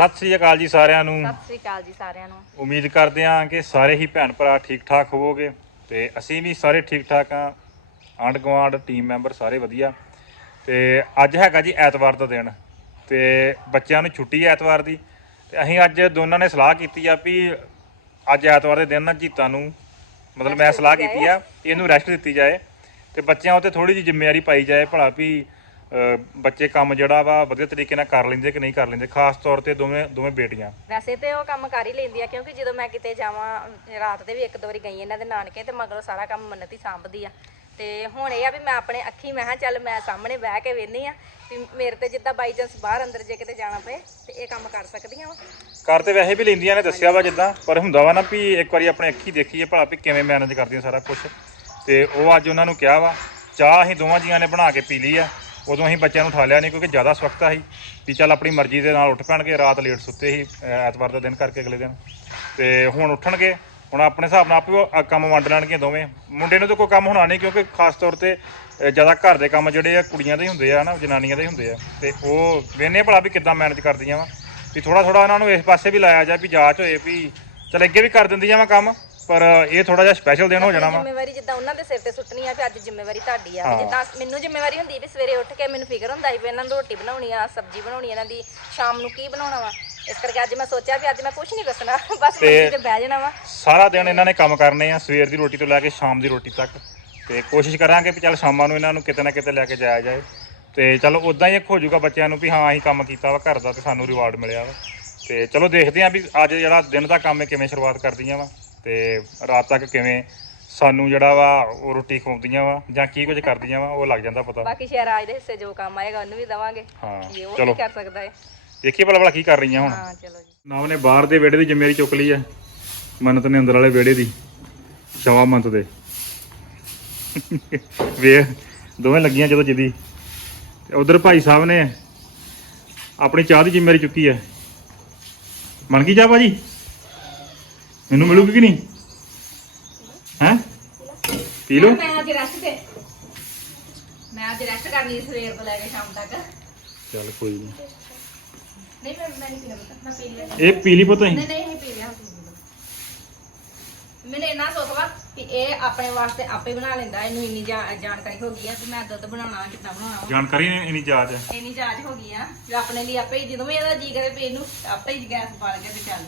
ਸਤਿ ਸ੍ਰੀ ਅਕਾਲ ਜੀ ਸਾਰਿਆਂ ਨੂੰ। ਸਤਿ ਸ੍ਰੀ ਅਕਾਲ ਜੀ ਸਾਰਿਆਂ ਨੂੰ। ਉਮੀਦ ਕਰਦੇ ਹਾਂ ਕਿ ਸਾਰੇ ਹੀ ਭੈਣ ਭਰਾ ਠੀਕ ਠਾਕ ਹੋਵੋਗੇ ਤੇ ਅਸੀਂ ਵੀ ਸਾਰੇ ਠੀਕ ਠਾਕ ਹਾਂ। ਆਂਢ ਗੁਆਂਢ ਟੀਮ ਮੈਂਬਰ ਸਾਰੇ ਵਧੀਆ। ਤੇ ਅੱਜ ਹੈਗਾ ਜੀ ਐਤਵਾਰ ਦਾ ਦਿਨ ਤੇ ਬੱਚਿਆਂ ਨੂੰ ਛੁੱਟੀ ਹੈ ਐਤਵਾਰ ਦੀ। ਤੇ ਅਸੀਂ ਅੱਜ ਦੋਨਾਂ ਨੇ ਸਲਾਹ ਕੀਤੀ ਆ ਵੀ ਅੱਜ ਐਤਵਾਰ ਦੇ ਦਿਨ ਨਾ ਜੀਤਾਂ ਨੂੰ ਮਤਲਬ ਮੈਂ ਸਲਾਹ ਕੀਤੀ ਆ ਇਹਨੂੰ ਰੈਸਟ ਦਿੱਤੀ ਜਾਏ ਤੇ ਬੱਚਿਆਂ ਉੱਤੇ ਥੋੜੀ ਜਿਹੀ ਜ਼ਿੰਮੇਵਾਰੀ ਪਾਈ ਜਾਏ ਭਲਾ ਵੀ ਬੱਚੇ ਕੰਮ ਜਿਹੜਾ ਵਾ ਵਧੀਆ ਤਰੀਕੇ ਨਾਲ ਕਰ ਲੈਂਦੇ ਕਿ ਨਹੀਂ ਕਰ ਲੈਂਦੇ ਖਾਸ ਤੌਰ ਤੇ ਦੋਵੇਂ ਦੋਵੇਂ ਬੇਟੀਆਂ। ਵੈਸੇ ਤੇ ਉਹ ਕੰਮ ਕਰ ਹੀ ਲੈਂਦੀ ਆ ਕਿਉਂਕਿ ਜਦੋਂ ਮੈਂ ਕਿਤੇ ਜਾਵਾਂ ਰਾਤ ਦੇ ਵੀ ਇੱਕ ਦੋ ਵਾਰੀ ਗਈ ਇਹਨਾਂ ਦੇ ਨਾਨਕੇ ਤੇ ਮਗਰੋਂ ਸਾਰਾ ਕੰਮ ਮੰਨਤ ਹੀ ਸਾਂਭਦੀ ਆ। ਤੇ ਹੁਣ ਇਹ ਆ ਵੀ ਮੈਂ ਆਪਣੇ ਅੱਖੀ ਮੈਂ ਕਿਹਾ ਚੱਲ ਮੈਂ ਸਾਹਮਣੇ ਬਹਿ ਕੇ ਵੇਖਨੀ ਆ ਵੀ ਮੇਰੇ ਤੇ ਜਿੱਦਾਂ ਬਾਈ ਚਾਂਸ ਬਾਹਰ ਅੰਦਰ ਜੇ ਕਿਤੇ ਜਾਣਾ ਪਏ ਤੇ ਇਹ ਕੰਮ ਕਰ ਸਕਦੀਆਂ ਵਾ। ਕਰ ਤੇ ਵੈਸੇ ਵੀ ਲੈਂਦੀਆਂ ਨੇ ਦੱਸਿਆ ਵਾ ਜਿੱਦਾਂ ਪਰ ਹੁੰਦਾ ਵਾ ਨਾ ਵੀ ਇੱਕ ਵਾਰੀ ਆਪਣੇ ਅੱਖੀ ਦੇਖੀਏ ਭਲਾ ਵੀ ਕਿਵੇਂ ਮੈਨੇਜ ਕਰਦੀਆਂ ਸਾਰਾ ਕੁਝ ਤੇ ਉਹ ਅੱਜ ਉਹਨਾਂ ਨੂੰ ਕਿਹਾ ਵਾ ਚਾਹ ਅਸੀਂ ਦੋਵਾਂ ਜੀਆਂ ਨੇ ਬਣਾ ਕੇ ਪੀ ਲਈ ਆ। ਉਦੋਂ ਅਸੀਂ ਬੱਚਿਆਂ ਨੂੰ ਉਠਾ ਲਿਆ ਨਹੀਂ, ਕਿਉਂਕਿ ਜ਼ਿਆਦਾ ਸਵਖਤਾ ਸੀ ਵੀ ਚੱਲ ਆਪਣੀ ਮਰਜ਼ੀ ਦੇ ਨਾਲ ਉੱਠ ਪੈਣਗੇ, ਰਾਤ ਲੇਟ ਸੁੱਤੇ ਸੀ ਐਤਵਾਰ ਦਾ ਦਿਨ ਕਰਕੇ ਅਗਲੇ ਦਿਨ। ਤੇ ਹੁਣ ਉੱਠਣਗੇ, ਹੁਣ ਆਪਣੇ ਹਿਸਾਬ ਨਾਲ ਆਪੇ ਕੰਮ ਵੰਡ ਲੈਣਗੀਆਂ ਦੋਵੇਂ। ਮੁੰਡੇ ਨੂੰ ਤਾਂ ਕੋਈ ਕੰਮ ਹੋਣਾ ਨਹੀਂ, ਕਿਉਂਕਿ ਖਾਸ ਤੌਰ ਤੇ ਜ਼ਿਆਦਾ ਘਰ ਦੇ ਕੰਮ ਜਿਹੜੇ ਆ, ਕੁੜੀਆਂ ਦੇ ਹੀ ਹੁੰਦੇ ਆ ਨਾ ਜਨਾਨੀਆਂ ਦੇ ਹੀ ਹੁੰਦੇ ਆ। ਤੇ ਉਹ ਵੇਨੇ ਭਲਾ ਵੀ ਕਿੱਦਾਂ ਮੈਨੇਜ ਕਰਦੀਆਂ ਵਾ। ਵੀ ਥੋੜਾ ਥੋੜਾ ਉਹਨਾਂ ਨੂੰ ਇਸ ਪਾਸੇ ਵੀ ਲਾਇਆ ਜਾ, ਵੀ ਜਾਂਚ ਹੋਏ, ਵੀ ਚਲ ਅੱਗੇ ਵੀ ਕਰ ਦਿੰਦੀਆਂ ਵਾ ਕੰਮ। ਪਰ ਇਹ ਥੋੜਾ ਜਿਹਾ ਸਪੈਸ਼ਲ ਦਿਨ ਹੋ ਜਾਣਾ ਵਾ। ਜ਼ਿੰਮੇਵਾਰੀ ਜਿੱਦਾਂ ਉਹਨਾਂ ਦੇ ਸਿਰ ਤੇ ਸੁੱਟਣੀ ਆ ਵੀ ਅੱਜ ਜ਼ਿੰਮੇਵਾਰੀ ਤੁਹਾਡੀ ਆ। ਵੀ ਜਿੱਦਾਂ ਮੈਨੂੰ ਜ਼ਿੰਮੇਵਾਰੀ ਹੁੰਦੀ ਵੀ ਸਵੇਰੇ ਉੱਠ ਕੇ ਮੈਨੂੰ ਫਿਕਰ ਹੁੰਦਾ ਸੀ ਵੀ ਇਹਨਾਂ ਨੂੰ ਰੋਟੀ ਬਣਾਉਣੀ ਆ ਸਬਜ਼ੀ ਬਣਾਉਣੀ ਇਹਨਾਂ ਦੀ ਸ਼ਾਮ ਨੂੰ ਕੀ ਬਣਾਉਣਾ ਵਾ। ਇਸ ਕਰਕੇ ਅੱਜ ਮੈਂ ਸੋਚਿਆ ਵੀ ਅੱਜ ਮੈਂ ਕੁਝ ਨਹੀਂ ਦੱਸਣਾ ਬਸ ਤੇ ਬਹਿ ਜਾਣਾ ਵਾ। ਸਾਰਾ ਦਿਨ ਇਹਨਾਂ ਨੇ ਕੰਮ ਕਰਨੇ ਆ ਸਵੇਰ ਦੀ ਰੋਟੀ ਤੋਂ ਲੈ ਕੇ ਸ਼ਾਮ ਦੀ ਰੋਟੀ ਤੱਕ। ਤੇ ਕੋਸ਼ਿਸ਼ ਕਰਾਂਗੇ ਵੀ ਚੱਲ ਸ਼ਾਮਾਂ ਨੂੰ ਇਹਨਾਂ ਨੂੰ ਕਿਤੇ ਨਾ ਕਿਤੇ ਲੈ ਕੇ ਜਾਇਆ ਜਾਏ। ਤੇ ਚਲੋ ਉਦਾਂ ਹੀ ਇੱਕ ਹੋ ਜਾਊਗਾ ਬੱਚਿਆਂ ਨੂੰ ਵੀ ਹਾਂ ਅਸੀਂ ਕੰਮ ਕੀਤਾ ਵਾ ਘਰ ਦਾ ਤੇ ਸਾਨੂੰ ਰਿਵਾਰਡ ਮਿਲਿਆ ਵਾ। ਤੇ ਚਲੋ ਦੇਖਦੇ ਆਂ ਵੀ ਅੱਜ ਜਿਹੜਾ ਦਿਨ ਦਾ ਕੰਮ ਹੈ ਕਿਵੇਂ ਸ਼ੁਰੂਆਤ ਕਰਦੀਆਂ ਵਾ। ਤੇ ਰਾਤ ਤੱਕ ਕਿਵੇਂ ਸਾਨੂੰ ਜਿਹੜਾ ਵਾ ਉਹ ਰੋਟੀ ਖਵਾਉਂਦੀਆਂ ਵਾ ਜਾਂ ਕੀ ਕੁਝ ਕਰਦੀਆਂ ਵਾ ਉਹ ਲੱਗ ਜਾਂਦਾ ਪਤਾ। ਬਾਕੀ ਸ਼ਹਿਰਾਜ ਦੇ ਹਿੱਸੇ ਜੋ ਕੰਮ ਆਏਗਾ ਉਹਨੂੰ ਵੀ ਦਵਾਂਗੇ। ਹਾਂ ਜੇ ਉਹ ਚਲੋ। ਕੀ ਕਰ ਸਕਦਾ ਹੈ ਦੇਖੀਏ ਭਲਾ ਭਲਾ ਕੀ ਕਰ ਰਹੀਆਂ ਹੁਣ। ਹਾਂ ਚਲੋ ਜੀ। ਨਾਮ ਨੇ ਬਾਹਰ ਦੇ ਵਿਹੜੇ ਦੀ ਜ਼ਿੰਮੇਵਾਰੀ ਚੁੱਕ ਲਈ ਹੈ ਮੰਨਤ ਨੇ ਅੰਦਰ ਵਾਲੇ ਵਿਹੜੇ ਦੀ ਸ਼ਵਾ ਮੰਤ ਦੇ। ਵੇ ਦੋਵੇਂ ਲੱਗੀਆਂ ਜਦੋਂ ਜਿੱਦੀ। ਤੇ ਉਧਰ ਭਾਈ ਸਾਹਿਬ ਨੇ ਆਪਣੀ ਚਾਹ ਦੀ ਜ਼ਿੰਮੇਵਾਰੀ ਚੁੱਕੀ ਹੈ ਬਣ ਗਈ ਚਾਹ ਭਾਜੀ? ਮੈਨੂੰ ਮਿਲੂਗੀ ਕਿ ਨਹੀਂ? ਹੈ? ਪੀ ਲਓ। ਮੈਂ ਅੱਜ ਰੈਸਟ ਤੇ। ਮੈਂ ਅੱਜ ਰੈਸਟ ਕਰਨੀ ਸਵੇਰ ਤੋਂ ਲੈ ਕੇ ਸ਼ਾਮ ਤੱਕ। ਚੱਲ ਕੋਈ ਨਹੀਂ ਨਹੀਂ ਮੈਂ ਮੈਂ ਨਹੀਂ ਪੀਣਾ ਪਤਾ ਮੈਂ ਪੀ ਲਿਆ ਇਹ ਪੀ ਲਈ ਪਤਾ ਨਹੀਂ ਨਹੀਂ ਨਹੀਂ ਪੀ ਲਿਆ ਮੈਨੂੰ ਇੰਨਾ ਸੁੱਖ ਵਾ ਕਿ ਇਹ ਆਪਣੇ ਵਾਸਤੇ ਆਪੇ ਬਣਾ ਲੈਂਦਾ ਇਹਨੂੰ ਇੰਨੀ ਜਾ- ਜਾਣਕਾਰੀ ਹੋ ਗਈ ਆ ਕਿ ਮੈਂ ਦੁੱਧ ਬਣਾਉਣਾ ਕਿੱਦਾਂ ਬਣਾਉਣਾ ਵਾ। ਜਾਣਕਾਰੀ ਇਨੀ ਜਾਚ ਹੈ ਇੰਨੀ ਜਾਚ ਹੋ ਗਈ ਆ ਕਿ ਆਪਣੇ ਲਈ ਆਪੇ ਹੀ ਜਦੋਂ ਵੀ ਇਹਦਾ ਜੀ ਕਰੇ ਵੀ ਇਹਨੂੰ ਆਪੇ ਹੀ ਗੈਸ ਬਾਲ ਕੇ ਤੇ ਚੱਲ।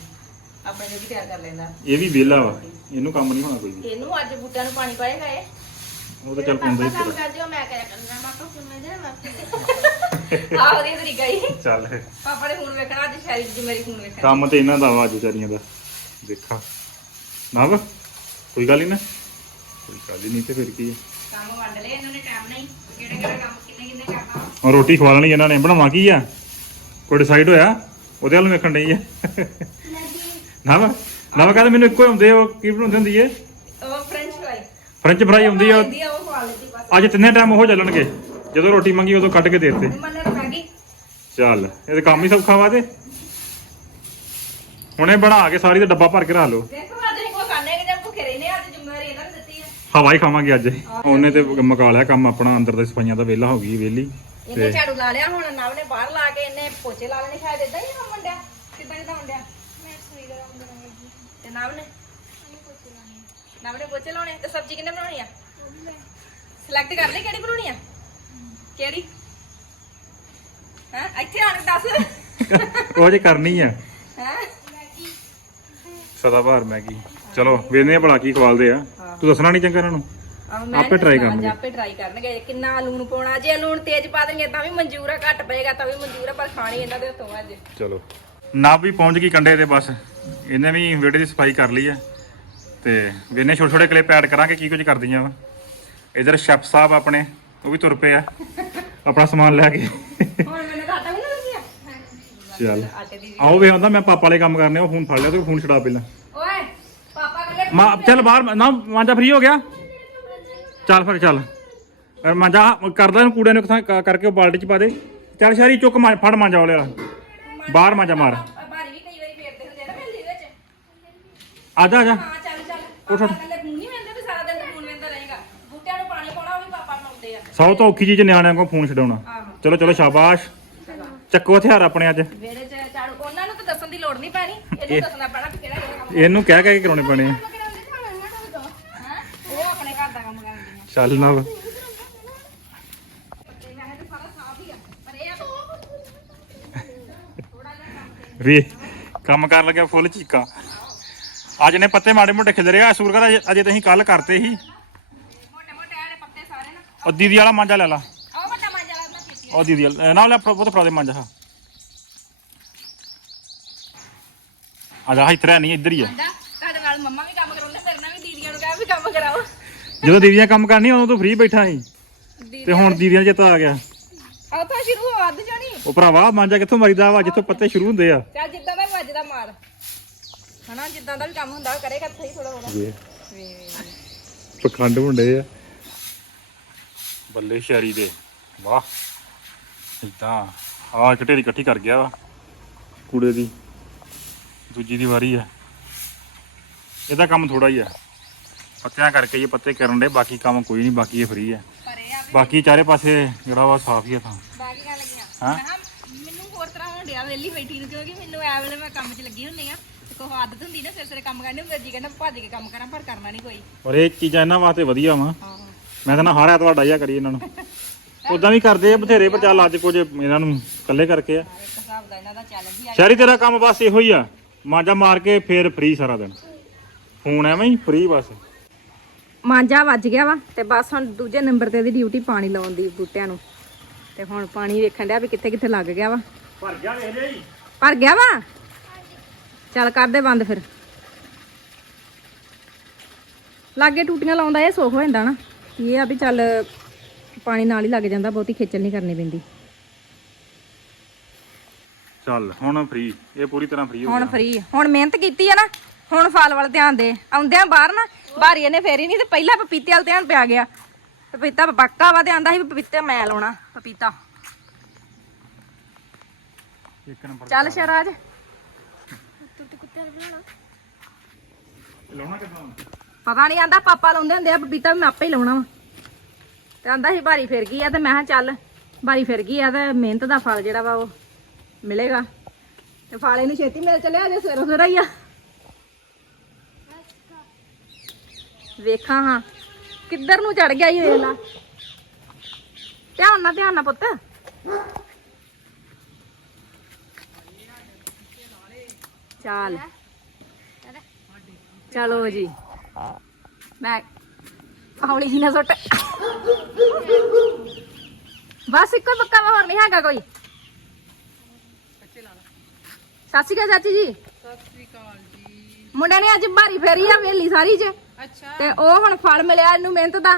ਆਪਣੇ ਲਈ ਵੀ ਤਿਆਰ ਕਰ ਲੈਂਦਾ। ਇਹ ਵੀ ਵਿਹਲਾ ਵਾ ਇਹਨੂੰ ਕੰਮ ਨਹੀਂ ਹੋਣਾ ਕੋਈ ਵੀ। ਇਹਨੂੰ ਅੱਜ ਬੂਟਿਆਂ ਨੂੰ ਪਾਣੀ ਪਾਏਗਾ ਇਹ। ਉਹ ਤਾਂ ਚੱਲ ਪਾਉਂਦਾ ਹੀ ਕੰਮ ਕਰ ਦਿਓ ਮੈਂ ਕਰਿਆ ਕਰਨਾ ਪਾਪਾ ਕਿਵੇਂ ਦੇ ਮੈਂ ਆਹ ਵਧੀਆ ਤਰੀਕਾ ਹੀ ਚੱਲ ਪਾਪਾ ਨੇ ਹੁਣ ਵੇਖਣਾ ਅੱਜ ਸ਼ਾਇਦ ਜੀ ਮੇਰੀ ਹੁਣ ਵੇਖਣਾ। ਕੰਮ ਤੇ ਇਹਨਾਂ ਦਾ ਵਾ ਅੱਜ ਵਿਚਾਰੀਆਂ ਦਾ। ਦੇਖਾ। ਨਵ ਕੋਈ ਗੱਲ ਨਹੀਂ ਨਾ। ਕੋਈ ਗੱਲ ਹੀ ਨਹੀਂ ਤੇ ਫਿਰ ਕੀ ਹੈ ਕੰਮ ਵੰਡ ਲਏ ਇਹਨਾਂ ਨੇ ਟਾਈਮ ਨਹੀਂ ਕਿਹੜੇ ਕਿਹੜੇ ਕੰਮ ਕਿੰਨੇ ਕਿੰਨੇ ਕਰਨਾ ਵਾ। ਹੁਣ ਰੋਟੀ ਖਵਾ ਲੈਣੀ ਇਹਨਾਂ ਨੇ। ਬਣਾਵਾ ਕੀ ਆ? ਕੋਈ ਡਿਸਾਈਡ ਹੋਇਆ? ਉਹਦੇ ਵੱਲ ਵੇਖਣ ਡਈ ਆ। ਨਵ ਨਵ ਕਹਿੰਦਾ ਮੈਨੂੰ ਇੱਕੋ ਹੀ ਹੁੰਦੇ ਆ, ਉਹ ਕੀ ਬਣਾਉਂਦੇ ਹੁੰਦੀ ਏ ਉਹ ਫ੍ਰੈਂਚ ਫਰਾਈ ਫ੍ਰੈਂਚ ਫਰਾਈ ਹੁੰਦੀ ਆ। ਉਹ ਖਵਾ ਬਸ। ਅੱਜ ਤਿੰਨੇ ਟਾਈਮ ਉਹ ਚੱਲਣਗੇ। ਜਦੋਂ ਰੋਟੀ ਮੰਗੀ ਉਦੋਂ ਕੱਢ ਕੇ ਦੇ ਦਿੱਤੇ। ਮੰਨੇ ਚੱਲ ਇਹ ਤਾਂ ਕੰਮ ਹੀ ਸੌਖਾ ਵਾ ਤੇ। ਹੁਣੇ ਬਣਾ ਕੇ ਸਾਰੀ ਦਾ ਡੱਬਾ ਭਰ ਕੇ ਰੱਖ ਲਓ। ਦੇਖੋ ਅੱਜ ਅਸੀਂ ਕੋਈ ਖਾਣੇ ਕਿ ਜਾਂ ਭੁੱਖੇ ਰਹਿੰਦੇ ਆ, ਅੱਜ ਜ਼ਿੰਮੇਵਾਰੀ ਇਹਨਾਂ ਨੇ ਦਿੱਤੀ ਆ। ਹਵਾ ਹੀ ਖਾਵਾਂਗੇ ਅੱਜ। ਉਹਨੇ ਤੇ ਮਕਾ ਲਿਆ ਕੰਮ ਆਪਣਾ ਅੰਦਰ ਦੇ ਸਫਾਈਆਂ ਦਾ ਵਿਹਲਾ ਹੋ ਗਈ ਵਿਹਲੀ। ਇਹਨੇ ਝਾੜੂ ਲਾ ਲਿਆ ਹੁਣ ਨਵ ਨੇ ਬਾਹਰ ਲਾ ਕੇ ਇਹਨੇ ਪੋਚੇ ਲਾ ਲੈਣੇ ਸ਼ਾਇਦ ਇਦਾਂ ਹੀ ਆ ਮੁੰਡਿਆ ਕਿਦਾਂ ਕਿਦਾਂ ਮੁੰਡਿਆ ਮੈਂ ਸੂਈ ਗਰਮ ਕਰਾਂਗੀ ਤੇ ਨਵ ਨੇ ਨਵ ਨੇ ਪੋਚੇ ਲਾਉਣੇ? ਤੇ ਸਬਜ਼ੀ ਕਿੰਨੇ ਬਣਾਉਣੀ ਆ? ਸਿਲੈਕਟ ਕਰ ਲਈ ਕਿਹੜੀ ਬਣਾਉਣੀ ਆ? ਕਿਹੜੀ? ਹਾਂ? ਇੱਥੇ ਆਣ ਕੇ ਦੱਸ। ਉਹ ਜੇ ਕਰਨੀ ਆ। ਹੈ? ਸਦਾਬਹਾਰ ਮੈਗੀ। ਚਲੋ ਵੇਖਦੇ ਆ ਭਲਾ ਕੀ ਖਵਾਲਦੇ ਆ। ਤੂੰ ਦੱਸਣਾ ਨਹੀਂ ਚੰਗਾ ਇਹਨਾਂ ਨੂੰ? ਆਪੇ try ਕਰਨਗੇ। ਆਪੇ ਟਰਾਈ ਕਰਨਗੇ। ਕਿੰਨਾ ਲੂਣ ਪਾਉਣਾ। ਜੇ ਲੂਣ ਤੇਜ਼ ਪਾ ਦੇਣਗੇ ਤਾਂ ਵੀ ਮਨਜ਼ੂਰ ਆ ਘੱਟ ਪਏਗਾ ਤਾਂ ਵੀ ਮਨਜ਼ੂਰ ਆ ਪਰ ਖਾਣੀ ਇਹਨਾਂ ਦੇ ਹੱਥੋਂ ਆ ਅੱਜ। ਚਲੋ। ਨਾ ਵੀ ਪਹੁੰਚ ਗਈ ਕੰਡੇ ਤੇ ਬਸ। ਇਹਨੇ ਵੀ ਵਿਹੜੇ ਦੀ ਸਫ਼ਾਈ ਕਰ ਲਈ ਆ। ਤੇ ਵੇਨੇ ਛੋਟੇ ਛੋਟੇ ਕਲਿੱਪ ਐਡ ਕਰਾਂਗੇ ਕੀ ਕੁਝ ਕਰਦੀਆਂ ਵਾ। ਇਧਰ ਸ਼ੈਫ ਸਾਹਿਬ ਆਪਣੇ ਉਹ ਵੀ ਤੁਰ ਪਏ ਆ। ਆਪਣਾ ਸਮਾਨ ਲੈ ਕੇ। ਹੁਣ ਮੈਨੂੰ ਘਾਟਾ ਵੀ ਨਾ ਲੱਗਿਆ ਚੱਲ। ਆਓ ਵੇ ਆਉਂਦਾ ਮੈਂ ਪਾਪਾ ਵਾਲੇ ਕੰਮ ਕਰਨੇ ਉਹ ਫੋਨ ਫੜ ਲਿਆ ਤੇ ਫੋਨ ਛਡਾ ਪਹਿਲਾਂ। ਓਏ ਪਾਪਾ ਕਹਿੰਦੇ ਮਾ ਚੱਲ ਬਾਹਰ ਨਾ ਮਾਂਜਾ ਫਰੀ ਹੋ ਗਿਆ? ਚੱਲ ਫਿਰ ਚੱਲ। ਮਾਂਜਾ ਕਰਦਾ ਇਹਨੂੰ ਕੂੜੇ ਨੂੰ ਕਿਥਾਂ ਕਰਕੇ ਉਹ ਬਾਲਟੀ ਚ ਪਾ ਦੇ। ਚੱਲ ਸ਼ਾਰੀ ਚੁੱਕ ਮਾਂ- ਫੜ ਮਾਂਜਾ ਵਾਲੇ ਵਾਲਾ। ਬਾਹਰ ਮਾਂਜਾ ਮਾਰ। ਭਾਰੀ ਵੀ ਕਈ ਵਾਰੀ ਫੇਰਦੇ ਹੁੰਦੇ ਨਾ ਮਿਲਦੀ ਵਿੱਚ। ਆ ਜਾ ਆ ਜਾ। ਹਾਂ ਚੱਲ ਚੱਲ। ਪਾਪਾ ਕਹਿੰਦੇ ਫੋਨ ਨਹੀਂ ਵੇਂਦੇ ਵੀ ਸਾਰਾ ਦਿਨ ਫੋਨ ਵੇਂਦਾ ਰਹੇਗਾ। ਬੂਟਿਆਂ ਨੂੰ ਪਾਣੀ ਪਾਉਣਾ ਉਹ ਵੀ ਪਾਪਾ ਨੂੰ ਆਉਂਦੇ ਆ। ਸਭ ਤੋਂ ਔਖੀ ਚੀਜ਼ ਨਿਆਣਿਆਂ ਕੋਲ ਫੋਨ ਛਡਾਉਣਾ। ਆਹੋ। ਚਲੋ ਚਲੋ ਸ਼ਾਬਾਸ਼। ਚੱਕੋ ਹਥਿਆਰ ਆਪਣੇ ਅੱਜ। ਵਿਹੜੇ 'ਚ ਝਾੜੂ। ਉਹਨਾਂ ਨੂੰ ਤਾਂ ਦੱਸਣ ਦੀ ਲੋੜ ਨਹੀਂ ਪੈਣੀ। ਇਹਨੂੰ ਦੱਸਣਾ ਪੈਣਾ ਕਿ ਕਿਹੜਾ ਕਿਹੜਾ ਕੰਮ ਇਹਨੂੰ ਕਹਿ ਕਹਿ ਕੇ ਕਰਾਉਣੇ ਪੈਣੇ ਆ। ਕਰਾਉਂਦੇ ਤਾਂ ਇਹਨਾਂ ਨੂੰ ਦੋ ਹਾਂ ਉਹ ਆਪਣੇ ਘਰ ਦਾ ਕੰਮ ਕਰਦੀਆਂ ਚੱਲ ਨਾ ਤੇ ਮੈਂ ਤਾਂ ਸਾਰਾ ਸਾਫ਼ ਹੀ ਆ ਪਰ ਇਹ ਆ ਥੋੜਾ ਜਿਹਾ ਕੰਮ ਵੀ ਕੰਮ ਕਰਨ ਲੱਗਿਆ ਫੁੱਲ ਚੀਕਾਂ। ਅੱਜ ਨੇ ਪੱਤੇ ਮਾੜੇ ਮੋਟੇ ਖਿਲ ਰਿਹਾ ਸੂਰ ਕਰ ਅਜੇ ਤੁਸੀਂ ਕੱਲ ਕਰਤੇ ਸੀ। ਮੋਟੇ ਮੋਟੇ ਆਲੇ ਪੱਤੇ ਸਾਰੇ ਨਾ ਉਹ ਦੀਦੀ ਵਾਲਾ ਮਾਂਜਾ ਲੈ ਲਾ। ਆਹ ਵੱਡਾ ਮਾਂਜਾ ਲਾ ਮੈਂ ਉਹ ਦੀਦੀ ਵਾਲਾ ਨਾ ਲੈ ਉਹ ਫੜਾ ਦੇ ਮਾਂਜਾ ਹਾਂ। ਆ ਜਾ ਇੱਥੇ ਨਹੀਂ ਇੱਧਰ ਹੀ ਆ। ਤੁਹਾਡੇ ਨਾਲ ਮੰਮਾ ਵੀ ਕੰਮ ਕਰਾਉਂਦੇ ਮੇਰੇ ਨਾਲ ਵੀ ਦੀਦੀਆਂ ਨੂੰ ਕਹਿ ਵੀ ਕੰਮ ਕਰਾਓ। ਜਦੋਂ ਦੀਦੀਆਂ ਕੰਮ ਕਰਨੀ ਉਦੋਂ ਤੂੰ ਫ੍ਰੀ ਬੈਠਾ ਸੀ। ਤੇ ਹੁਣ ਦੀਦੀਆਂ ਜਿੱਤ ਆ ਗਿਆ। ਤਾਂ ਸ਼ੁਰੂ ਉਹ ਭਰਾਵਾ ਮਾਂਜਾ ਕਿੱਥੋਂ ਮਰੀਦਾ ਵਾ? ਜਿੱਥੋਂ ਪੱਤੇ ਸ਼ੁਰੂ ਹੁੰਦੇ ਆ। ਚੱਲ ਜਿੱਦਾਂ ਦਾ ਵੀ ਵੱਜਦਾ ਮਾਰ। ਹਨਾ ਜਿੱਦਾਂ ਦਾ ਵੀ ਕੰਮ ਹੁੰਦਾ ਉਹ ਕਰੇਗਾ ਸਹੀ ਥੋੜਾ ਥੋੜਾ ਵੇ। ਵੇ ਪਖੰਡ ਹੁੰਦੇ ਆ। ਬੱਲੇ ਸ਼ਾਰੀ ਦੇ। ਵਾਹ। ਇਦਾਂ ਆ ਇੱਕ ਢੇਰੀ ਇਕੱਠੀ ਕਰ ਗਿਆ ਵਾ। ਕੂੜੇ ਦੀ। ਦੂਜੀ ਦੀ ਵਾਰੀ ਆ। ਇਹਦਾ ਕੰਮ ਥੋੜਾ ਹੀ ਆ। ਪੱਤਿਆਂ ਕਰਕੇ ਇਹ ਪੱਤੇ ਕਰਨ ਦੇ ਬਾਕੀ ਕੰਮ ਕੋਈ ਨਹੀਂ ਬਾਕੀ ਇਹ ਫ੍ਰੀ ਆ। ਪਰ ਇਹ ਆ ਵੀ ਬਾਕੀ ਚਾਰੇ ਪਾਸੇ ਜਿਹੜਾ ਵਾ ਸਾਫ਼ ਹੀ ਆ ਤਾਂ। ਬਾਕੀ ਹਾਂ? ਮੈਂ ਕਿਹਾ ਮੈਨੂੰ ਹੋਰ ਤਰ੍ਹਾਂ ਹੋਣ ਡਿਆ ਵੇਲੀ ਬੈਠੀ ਨੂੰ ਕਿਉਂਕਿ ਮੈਨੂੰ ਐ ਵੇਲੇ ਮੈਂ ਕੰਮ 'ਚ ਲੱਗੀ ਹੁੰਨੀ ਆ ਤੇ ਕੋਈ ਆਦਤ ਹੁੰਦੀ ਨਾ ਸਿਰ ਸਿਰੇ ਕੰਮ ਕਰਨੀ ਹੁੰਦੀ ਜੀ ਕਹਿੰਦਾ ਭੱਜ ਕੇ ਕੰਮ ਕਰਾਂ ਪਰ ਕਰਨਾ ਨਹੀਂ ਕੋਈ। ਪਰ ਇਹ ਚੀਜ਼ਾਂ ਇਹਨਾਂ ਵਾਸਤੇ ਵਧੀਆ ਵਾ। ਹਾਂ। ਮੈਂ ਤਾਂ ਨਾ ਹਰ ਐਤਵਾਰ ਡਾਈਆ ਕਰੀ ਇਹਨਾਂ ਨੂੰ। ਉਦਾਂ ਵੀ ਕਰਦੇ ਆ ਬਥੇਰੇ ਪਰ ਚੱਲ ਅੱਜ ਕੁਝ ਇਹਨਾਂ ਨੂੰ ਇਕੱਲੇ ਕਰਕੇ ਆ। ਇੱਕ ਹਿਸਾਬ ਦਾ ਇਹਨਾਂ ਦਾ ਚੈਲੰਜ ਹੀ ਆ। ਸ਼ਹਿਰੀ ਤੇਰਾ ਕੰਮ ਬਸ ਇਹੋ ਹੀ ਆ। ਮਾਂਜਾ ਮਾਰ ਕੇ ਫੇਰ ਫ੍ਰੀ ਸਾਰਾ ਦਿਨ। ਫੋਨ ਐਵੇਂ ਹੀ ਫ੍ਰੀ ਬਸ। ਮਾਂਜਾ ਵੱਜ ਗਿਆ ਵਾ ਤੇ ਬਸ ਹੁਣ ਦੂਜੇ ਨੰਬਰ ਤੇ ਇਹਦੀ ਡਿਊਟੀ ਪਾਣੀ ਲਾਉਣ ਦੀ ਬੂਟਿਆਂ ਨੂੰ। ਤੇ ਹੁਣ ਪਾਣੀ ਵੇਖਣ ਡਿਆ ਵੀ ਕਿੱਥੇ ਕਿੱਥੇ ਲੱਗ ਗਿਆ ਵਾ। ਭਰ ਗਿਆ ਵੇਖ ਲਿਆ ਜੀ। ਭਰ ਗਿਆ ਵਾ? ਚੱਲ ਕਰ ਦੇ ਬੰਦ ਫਿਰ। ਲਾਗੇ ਟੂਟੀਆਂ ਲਾਉਂਦਾ ਇਹ ਸੁੱਖ ਹੋ ਜਾਂਦਾ ਨਾ। ਇਹ ਆ ਵੀ ਚੱਲ ਪਾਣੀ ਨਾਲ ਹੀ ਲੱਗ ਜਾਂਦਾ ਬਹੁਤੀ ਖੇਚਲ ਨਹੀਂ ਕਰਨੀ ਪੈਂਦੀ। ਚੱਲ ਹੁਣ ਫ੍ਰੀ ਇਹ ਪੂਰੀ ਤਰ੍ਹਾਂ ਫ੍ਰੀ ਹੋ ਹੁਣ ਗਿਆ। ਫ੍ਰੀ ਹੁਣ ਮਿਹਨਤ ਕੀਤੀ ਆ ਨਾ। ਹੁਣ ਫਲ ਵੱਲ ਧਿਆਨ ਦੇ। ਆਉਂਦਿਆਂ ਬਾਹਰ ਨਾ ਬਾਰੀ ਇਹਨੇ ਫੇਰੀ ਨਹੀਂ ਤੇ ਪਹਿਲਾਂ ਪਪੀਤੇ ਵੱਲ ਧਿਆਨ ਪਿਆ ਗਿਆ। ਪਪੀਤਾ ਪੱਕਾ ਵਾ ਤੇ ਆਂਦਾ ਸੀ ਵੀ ਪਪੀਤੇ ਮੈਂ ਲਾਉਣਾ ਪਪੀਤਾ। ਇੱਕ ਨੰਬਰ ਚੱਲ ਸ਼ਰਾਜ ਲਾਉਣਾ ਕਿਦਾਂ ਪਤਾ ਨਹੀਂ ਆਂਦਾ ਪਾਪਾ ਲਾਉਂਦੇ ਹੁੰਦੇ ਆ ਪਪੀਤਾ ਵੀ ਮੈਂ ਆਪੇ ਹੀ ਲਾਉਣਾ ਵਾ। ਤੇ ਆਂਦਾ ਸੀ ਬਾਰੀ ਫਿਰ ਗਈ ਆ ਤੇ ਮੈਂ ਕਿਹਾ ਚੱਲ ਬਾਰੀ ਫਿਰ ਗਈ ਆ ਤੇ ਮਿਹਨਤ ਦਾ ਫਲ ਜਿਹੜਾ ਵਾ ਉਹ ਮਿਲੇਗਾ। ਤੇ ਫਲ ਇਹਨੂੰ ਛੇਤੀ ਮਿਲ ਚੱਲਿਆ ਜੇ ਸਵੇਰੋ ਸਵੇਰਾ ਹੀ ਆ। ਵੇਖਾਂ ਹਾਂ। ਕਿੱਧਰ ਨੂੰ ਚੜ ਗਿਆ ਇਹ ਵੇਲਾ ਧਿਆਨ ਨਾਲ ਧਿਆਨ ਨਾਲ ਪੁੱਤ। ਚੱਲ। ਚਲੋ ਜੀ। ਮੈਂ ਹੌਲੀ ਹੀ ਨਾ ਸੁੱਟ। ਬਸ ਇੱਕੋ ਪੱਕਾ ਵਾ, ਹੋਰ ਨਹੀਂ ਹੈਗਾ ਕੋਈ। ਸਤਿ ਸ਼੍ਰੀ ਅਕਾਲ ਚਾਚੀ ਜੀ। ਮੁੰਡੇ ਨੇ ਅੱਜ ਭਾਰੀ ਫੇਰੀ ਆ ਵੇਲੀ ਸਾਰੀ ਚ। ਅੱਛਾ। ਤੇ ਉਹ ਹੁਣ ਫਲ ਮਿਲਿਆ ਇਹਨੂੰ ਮਿਹਨਤ ਦਾ।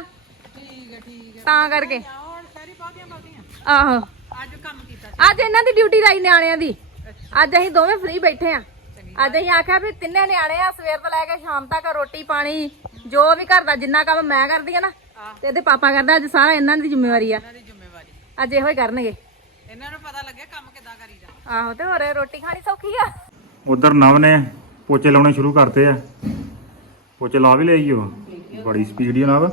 ਠੀਕ ਹੈ ਠੀਕ ਹੈ। ਤਾਂ ਕਰਕੇ। ਹੁਣ ਸਾਰੀ ਬਹੁਤੀਆਂ ਬਹੁਤੀਆਂ। ਆਹੋ। ਅੱਜ ਕੰਮ ਕੀਤਾ ਅੱਜ ਇਹਨਾਂ ਦੀ ਡਿਊਟੀ ਲਾਈ ਨਿਆਣਿਆਂ ਦੀ। ਅੱਜ ਅਸੀਂ ਦੋਵੇਂ ਫ੍ਰੀ ਬੈਠੇ ਆ। ਅੱਜ ਅਸੀਂ ਆਖਿਆ ਵੀ ਤਿੰਨੇ ਨਿਆਣੇ ਆ ਸਵੇਰ ਤੋਂ ਲੈ ਕੇ ਸ਼ਾਮ ਤੱਕ ਰੋਟੀ ਪਾਣੀ ਜੋ ਵੀ ਘਰ ਦਾ ਜਿੰਨਾ ਕੰਮ ਮੈਂ ਕਰਦੀ ਆ ਨਾ ਤੇ ਇਹਦੇ ਪਾਪਾ ਕਰਦਾ ਅੱਜ ਸਾਰਾ ਇਹਨਾਂ ਦੀ ਜ਼ਿੰਮੇਵਾਰੀ ਆ। ਇਹਨਾਂ ਦੀ ਜ਼ਿੰਮੇਵਾਰੀ। ਅੱਜ ਇਹੋ ਹੀ ਕਰਨਗੇ। ਇਹਨਾਂ ਨੂੰ ਪਤਾ ਲੱਗੇ ਕੰਮ ਕਿੱਦਾਂ ਕਰੀਦਾ ਆਹੋ ਤੇ ਹੋਰ ਰੋਟੀ ਖਾਣੀ ਸੌਖੀ ਆ। ਉਧਰ ਨਵ ਨੇ ਪੋਚੇ ਲਾਉਣੇ ਸ਼ੁਰੂ ਕਰਤੇ ਆ। ਪੋਚੇ ਲਾ ਵੀ ਲਈ ਉਹ ਬੜੀ ਸਪੀਡ ਹੀ ਨਵ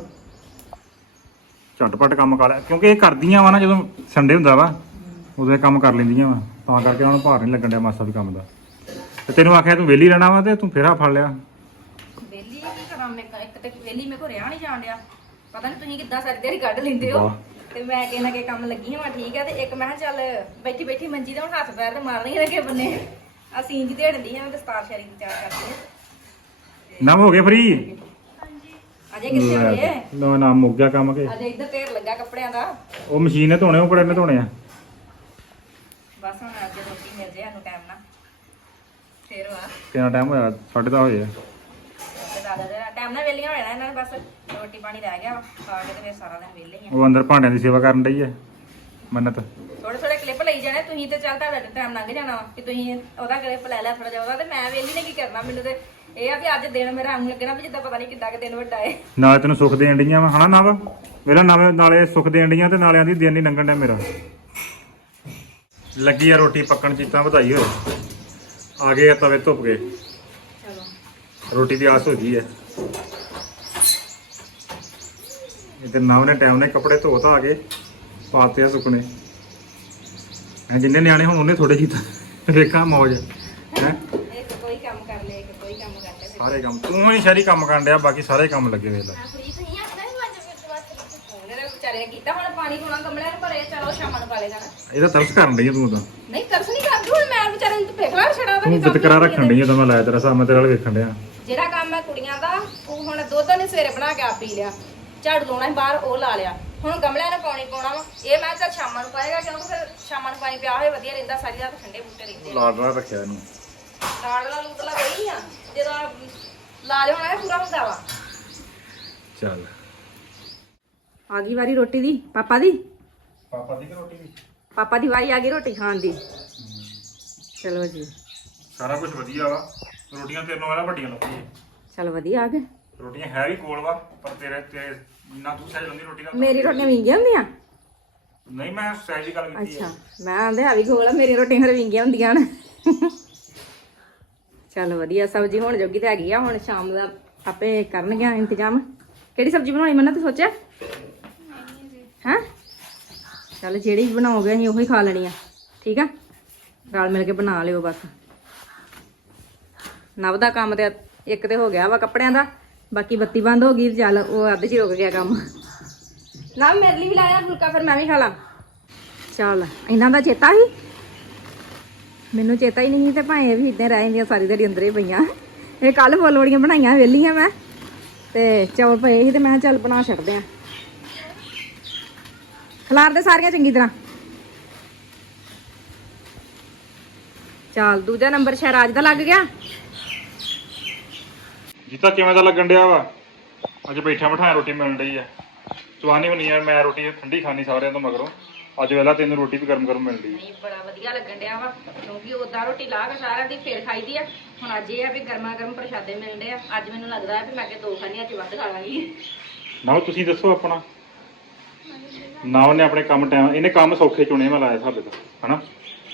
ਝਟਪਟ ਕੰਮ ਕਰ ਲਿਆ ਕਿਉਂਕਿ ਇਹ ਕਰਦੀਆਂ ਵਾ ਨਾ ਜਦੋਂ ਸੰਡੇ ਹੁੰਦਾ ਵਾ ਉਦੋਂ ਇਹ ਕੰਮ ਕਰ ਲੈਂਦੀਆਂ ਵਾ। ਤਾਂ ਕਰਕੇ ਉਹਨਾਂ ਨੂੰ ਭਾਰ ਨਹੀਂ ਲੱਗਣ ਡਿਆ ਮਾਸਾ ਵੀ ਕੰਮ ਦਾ। ਤੇ ਤੈਨੂੰ ਆਖਿਆ ਤੂੰ ਵਿਹਲੀ ਰਹਿਣਾ ਵਾ ਤੇ ਤੂੰ ਫੇਰਾ ਫੜ ਲਿਆ। ਵੇਲੀ ਕੀ ਕਰਾਂ ਮੈਂ? ਇੱਕ ਤੇ ਵੇਲੀ ਮੇਰੇ ਕੋ ਰਿਆ ਨਹੀਂ ਜਾਣ ਡਿਆ। ਪਤਾ ਨਹੀਂ ਤੁਸੀਂ ਕਿੱਦਾਂ ਸਰਦੀ ਵਾਲੀ ਕੱਢ ਲੈਂਦੇ ਹੋ। ਤੇ ਮੈਂ ਕਿਸੇ ਨਾ ਕੰਮ ਲੱਗੀ ਹਾਂ ਠੀਕ ਹੈ ਤੇ ਇੱਕ ਮੈਂ ਕਿਹਾ ਚੱਲ ਬੈਠੀ ਬੈਠੀ ਮੰਜੀ ਤੇ ਹੁਣ ਹੱਥ ਪੈਰ ਤੇ ਮਾਰਨੀ ਹੈ ਕਿ ਬੰਨੇ। ਅਸੀਂ ਇੰਜ ਢੇੜਦੀ ਹਾਂ ਦਸਤਾਰ ਸ਼ਰੀ ਦੀ ਤਿਆਰ ਕਰਦੇ ਹਾਂ ਨਵ ਹੋ ਗਏ ਫਰੀ? ਅਜੇ ਕਿੱਥੇ ਹੋਏ ਲੋ ਨਾ ਮੁੱਕ ਗਿਆ ਕੰਮ ਕੇ। ਅਜੇ ਇੱਧਰ ਢੇਰ ਲੱਗਾ ਕੱਪੜਿਆਂ ਦਾ। ਉਹ ਮਸ਼ੀਨ ਨੇ ਧੋਣੇ ਉਹ ਕਿਹੜੇ ਨੇ ਧੋਣੇ ਆ। ਬਸ ਹੁਣ ਅੱਜ ਰੋਟੀ ਮਿਲ ਜੇ ਸਾਨੂੰ ਟਾਈਮ ਨਾਲ। ਫੇਰ ਵਾ। ਕਿੰਨਾ ਟਾਈਮ ਹੋਇਆ? ਸਾਢੇ ਦਸ ਹੋਏ ਆ। ਟਾਈਮ ਨਾਲ ਵੇਲੀਆਂ ਹੋ ਜਾਣਾ ਇਹਨਾਂ ਨੇ ਬਸ ਰੋਟੀ ਪਾਣੀ ਰਹਿ ਗਿਆ ਖਾ ਕੇ ਤੇ ਫਿਰ ਸਾਰਾ ਦਿਨ ਵੇਲੇ ਹੀ ਆ। ਉਹ ਅੰਦਰ ਭਾਂਡਿਆਂ ਦੀ ਸੇਵਾ ਕਰਨ ਡਈ ਹੈ ਮੰਨਤ। ਥੋੜੇ ਥੋੜੇ ਕਲਿੱਪ ਲਈ ਜਾਣੇ ਤੁਸੀਂ ਤੇ ਚੱਲ ਤੁਹਾਡਾ ਟਾਈਮ ਲੰਘ ਜਾਣਾ ਕਿ ਤੁਸੀਂ ਉਹਦਾ ਕਲਿੱਪ ਲੈ ਲਿਆ ਥੋੜਾ ਜਿਹਾ ਉਹਦਾ ਤੇ ਮੈਂ ਵੇਲੀ ਨੇ ਕੀ ਕਰਨਾ ਮੈਨੂੰ ਤੇ ਇਹ ਆ ਵੀ ਅੱਜ ਦਿਨ ਮੇਰਾ ਆਉਂ ਲੱਗਣਾ ਵੀ ਜਿੱਦਾਂ ਪਤਾ ਨਹੀਂ ਕਿੱਦਾਂ ਕਿ ਦਿਨ ਵੱਡਾ ਏ। ਨਾਲੇ ਤੈਨੂੰ ਸੁੱਖ ਦੇਣ ਡੀਆਂ ਵਾ ਹਨਾ ਨਵ? ਮੇਰਾ ਨਾਲੇ ਨਾਲੇ ਸੁੱਖ ਦੇਣ ਡੀਆਂ ਤੇ ਨਾਲੇ ਆਂਦੀ ਦਿਨ ਨਹੀਂ ਲੰਘਣ ਡਿਆ ਮੇਰਾ। ਲੱਗੀ ਆ ਰੋਟੀ ਪੱਕਣ ਚੀਤਾਂ ਵਧਾਈ ਹੋਏ। ਆ ਗਏ ਆ ਤਵੇ ਧੁੱਪ ਗਏ। ਚਲੋ। ਰੋਟੀ ਦੀ ਆਸ ਹੋ ਗਈ ਹੈ ਇਧਰ ਨਵ ਨੇ ਟਾਈਮ ਨੇ ਕੱਪੜੇ ਧੋ ਧਾ ਕੇ ਪਾਤੇ ਆ ਸੁੱਕਣੇ। ਐ ਜਿੰਨੇ ਨਿਆਣੇ ਹੁਣ ਉਹਨੇ ਥੋੜੇ ਕੀਤਾ। ਵੇਖਾਂ ਮੌਜ ਹੈ ਇੱਕ ਕੋਈ ਕੰਮ ਕਰ ਲੈ ਇੱਕ ਕੋਈ ਕੰਮ ਕਰ ਲੈ ਸਾਰੇ ਕੰਮ ਤੂੰ ਹੀ ਸ਼ਹਿਰੀ ਕੰਮ ਕਰਨ ਡਿਆ ਬਾਕੀ ਸਾਰੇ ਕੰਮ ਲੱਗੇ ਵੇਖ ਲੈ। ਫਰੀ ਨਹੀਂ ਆਖਦਾ ਸੀ ਮੱਝ ਵਿੱਚ ਬਸ ਉਹਨੇ ਤਾਂ ਵਿਚਾਰੇ ਨੇ ਕੀਤਾ ਹੁਣ ਪਾਣੀ ਕੋਣਾ ਗਮਲਿਆਂ ਨੂੰ ਭਰੇ ਚਲੋ ਸ਼ਾਮਾਂ ਨੂੰ ਪਾਲੇ ਜਾਣਾ। ਇਹਦਾ ਤਰਸ ਕਰਨ ਡਈ ਆ ਤੂੰ ਤਾਂ। ਨਹੀਂ ਤਰਸ ਨਹੀਂ ਕਰਦੀ ਹੁਣ ਮੈਂ ਵਿਚਾਰੇ ਨੂੰ ਤੇ ਫੇਕਲਾ ਛੜਾ ਦਾ ਤੂੰ ਬਤਕਰਾ ਰੱਖਣ ਡਈ ਆ ਤਾਂ ਮੈਂ ਲਾਇਆ ਤੇਰਾ ਸਾਹਮਣੇ ਤੇਰੇ ਵਾਲ ਵੇਖਣ ਡਿਆ। ਜਿਹੜਾ ਕੰਮ ਹੈ ਕੁੜੀਆਂ ਦਾ ਉਹ ਹੁਣ ਦੁੱਧ ਨੇ ਸਵੇਰੇ ਬਣਾ ਕੇ ਆ ਪੀ ਲਿਆ। ਝਾੜੂ ਲਾਉਣਾ ਸੀ ਬਾਹਰ ਉਹ ਲਾ ਲਿਆ। ਹੁਣ ਗਮਲਿਆਂ ਨੂੰ ਪਾਣੀ ਪਾਉਣਾ ਵਾ। ਇਹ ਮੈਂ ਤਾਂ ਸ਼ਾਮਾਂ ਨੂੰ ਪਾਏਗਾ ਕਿਉਂਕਿ ਫਿਰ ਸ਼ਾਮਾਂ ਨੂੰ ਪਾਣੀ ਪਿਆ ਹੋਏ ਵਧੀਆ ਰਹਿੰਦਾ ਸਾਰੀ ਰਾਤ ਠੰਡੇ ਬੂਟੇ ਰਹਿੰਦੇ ਲਾਡਰਾ ਰੱਖਿਆ ਇਹਨੂੰ। ਨਾਲ ਦਾ ਲੂਤਲਾ ਗਈ ਆ ਜਦੋਂ ਲਾ ਲਿਆ ਹੋਣਾ ਇਹ ਪੂਰਾ ਹੁੰਦਾ ਵਾ। ਚੱਲ। ਆ ਗਈ ਵਾਰੀ ਰੋਟੀ ਦੀ ਪਾਪਾ ਦੀ? ਪਾਪਾ ਦੀ ਰੋਟੀ ਵੀ ਪਾਪਾ ਦੀ ਵਾਰੀ ਆ ਗਈ ਰੋਟੀ ਖਾਣ ਦੀ। ਚਲੋ ਜੀ। ਸਾਰਾ ਕੁਝ ਵਧੀਆ ਵਾ। ਰੋਟੀਆਂ ਤੇਰੇ ਨਾਲ ਵਾਲਾ ਵੱਡੀਆਂ ਲੱਗਦੀਆਂ ਚਲ ਵਧੀਆ ਆ ਗਏ। ਰੋਟੀਆਂ ਹੈ ਵੀ ਕੋਲ ਵਾ ਪਰ ਤੇਰੇ ਤੇ ਨਾ ਤੂੰ ਸਹਿਜ ਲੰਦੀ ਰੋਟੀ ਦਾ ਮੇਰੀ ਰੋਟੀਆਂ ਵਿੰਗੀਆਂ ਹੁੰਦੀਆਂ? ਨਹੀਂ ਮੈਂ ਸਹਿਜ ਦੀ ਗੱਲ ਕੀਤੀ ਅੱਛਾ ਮੈਂ ਆਂਦੇ ਆ ਵੀ ਗੋਲ ਆ ਮੇਰੀ ਰੋਟੀਆਂ ਫਿਰ ਵਿੰਗੀਆਂ ਹੁੰਦੀਆਂ ਨੇ ਚਲ ਵਧੀਆ, ਸਬਜ਼ੀ ਹੁਣ ਜੋਗੀ ਤੇ ਹੈਗੀ ਆ, ਹੁਣ ਸ਼ਾਮ ਦਾ ਆਪੇ ਕਰਨਗੇ ਇੰਤਜ਼ਾਮ। ਕਿਹੜੀ ਸਬਜ਼ੀ ਬਣਾਉਣੀ ਮੰਨਾ ਤੂੰ ਸੋਚਿਆ? ਹਾਂ? ਚਲ ਜਿਹੜੀ ਵੀ ਬਣਾਓਗੇ ਅਸੀਂ ਉਹੀ ਖਾ ਲੈਣੀ ਆ, ਠੀਕ ਆ? ਰਲ ਮਿਲ ਕੇ ਬਣਾ ਲਿਓ ਬਸ। ਨਵ ਦਾ ਕੰਮ ਤੇ ਇੱਕ ਤੇ ਹੋ ਗਿਆ ਵਾ ਕੱਪੜਿਆਂ ਦਾ, ਬਾਕੀ ਬੱਤੀ ਬੰਦ ਹੋ ਗਈ, ਚੱਲ ਉਹ ਅੱਧ ਚ ਹੀ ਰੁਕ ਗਿਆ ਕੰਮ। ਨਾ ਮੇਰੇ ਲਈ ਵੀ ਲਾਇਆ ਫੁਲਕਾ, ਫਿਰ ਮੈਂ ਵੀ ਖਾ ਲਾਂ। ਚੱਲ, ਇਹਨਾਂ ਦਾ ਚੇਤਾ ਸੀ? ਮੈਨੂੰ ਚੇਤਾ ਹੀ ਨਹੀਂ ਤੇ ਭਾਵੇਂ ਵੀ ਇਦਾਂ ਰਹਿ ਜਾਂਦੀਆਂ, ਸਾਰੀ ਦਿਹਾੜੀ ਅੰਦਰ ਪਈਆਂ। ਇਹ ਕੱਲ ਫੁੱਲ ਬੜੀਆਂ ਬਣਾਈਆਂ ਵਿਹਲੀਆਂ ਮੈਂ। ਤੇ ਚੌਲ ਪਏ ਸੀ ਤੇ ਮੈਂ ਚੱਲ ਬਣਾ ਛੱਡਦੇ ਆ। ਖਲਾਰ ਦੇ ਸਾਰੀਆਂ ਚੰਗੀ ਤਰ੍ਹਾਂ। ਚੱਲ, ਦੂਜਾ ਨੰਬਰ ਸ਼ਹਿਰਾਜ ਦਾ ਲੱਗ ਗਿਆ। ਜੀਤਾ, ਕਿਵੇਂ ਦਾ ਲੱਗਣ ਡਿਆ ਵਾ? ਅੱਜ ਬੈਠਾ ਬਿਠਾਇਆ ਰੋਟੀ ਮਿਲਣ ਡਈ ਆ। ਚਵਾਨੀ ਹੋਣੀ ਆ ਮੈਂ ਰੋਟੀ ਠੰਡੀ ਖਾਣੀ ਸਾਰਿਆਂ ਤੋਂ ਮਗਰੋਂ। ਅੱਜ ਵੇਲਾ ਤੈਨੂੰ ਰੋਟੀ ਵੀ ਗਰਮ ਗਰਮ ਮਿਲਦੀ ਨਹੀਂ ਬੜਾ ਵਧੀਆ ਲੱਗਣ ਡਿਆ ਵਾ ਕਿਉਂਕਿ ਉਦਾਂ ਰੋਟੀ ਲਾ ਕੇ ਸਾਰਿਆਂ ਦੀ ਫੇਰ ਖਾਈਦੀ ਆ। ਹੁਣ ਅੱਜ ਇਹ ਆ ਵੀ ਗਰਮਾ ਗਰਮ ਪ੍ਰਸ਼ਾਦੇ ਮਿਲਦੇ ਆ। ਅੱਜ ਮੈਨੂੰ ਲੱਗਦਾ ਹੈ ਵੀ ਮੈਂ ਅੱਗੇ ਦੋ ਖਾਣੀ ਅੱਜ ਵੱਧ ਖਾ ਲਾਂਗੀ। ਨਾ ਤੁਸੀਂ ਦੱਸੋ ਆਪਣਾ। ਨਾ ਉਹਨੇ ਆਪਣੇ ਕੰਮ ਟਾਈਮ ਇਹਨੇ ਕੰਮ ਸੌਖੇ ਚੁਣੇ ਮੈਂ ਲਾਇਆ ਹਿਸਾਬੇ ਦਾ ਹਨਾ?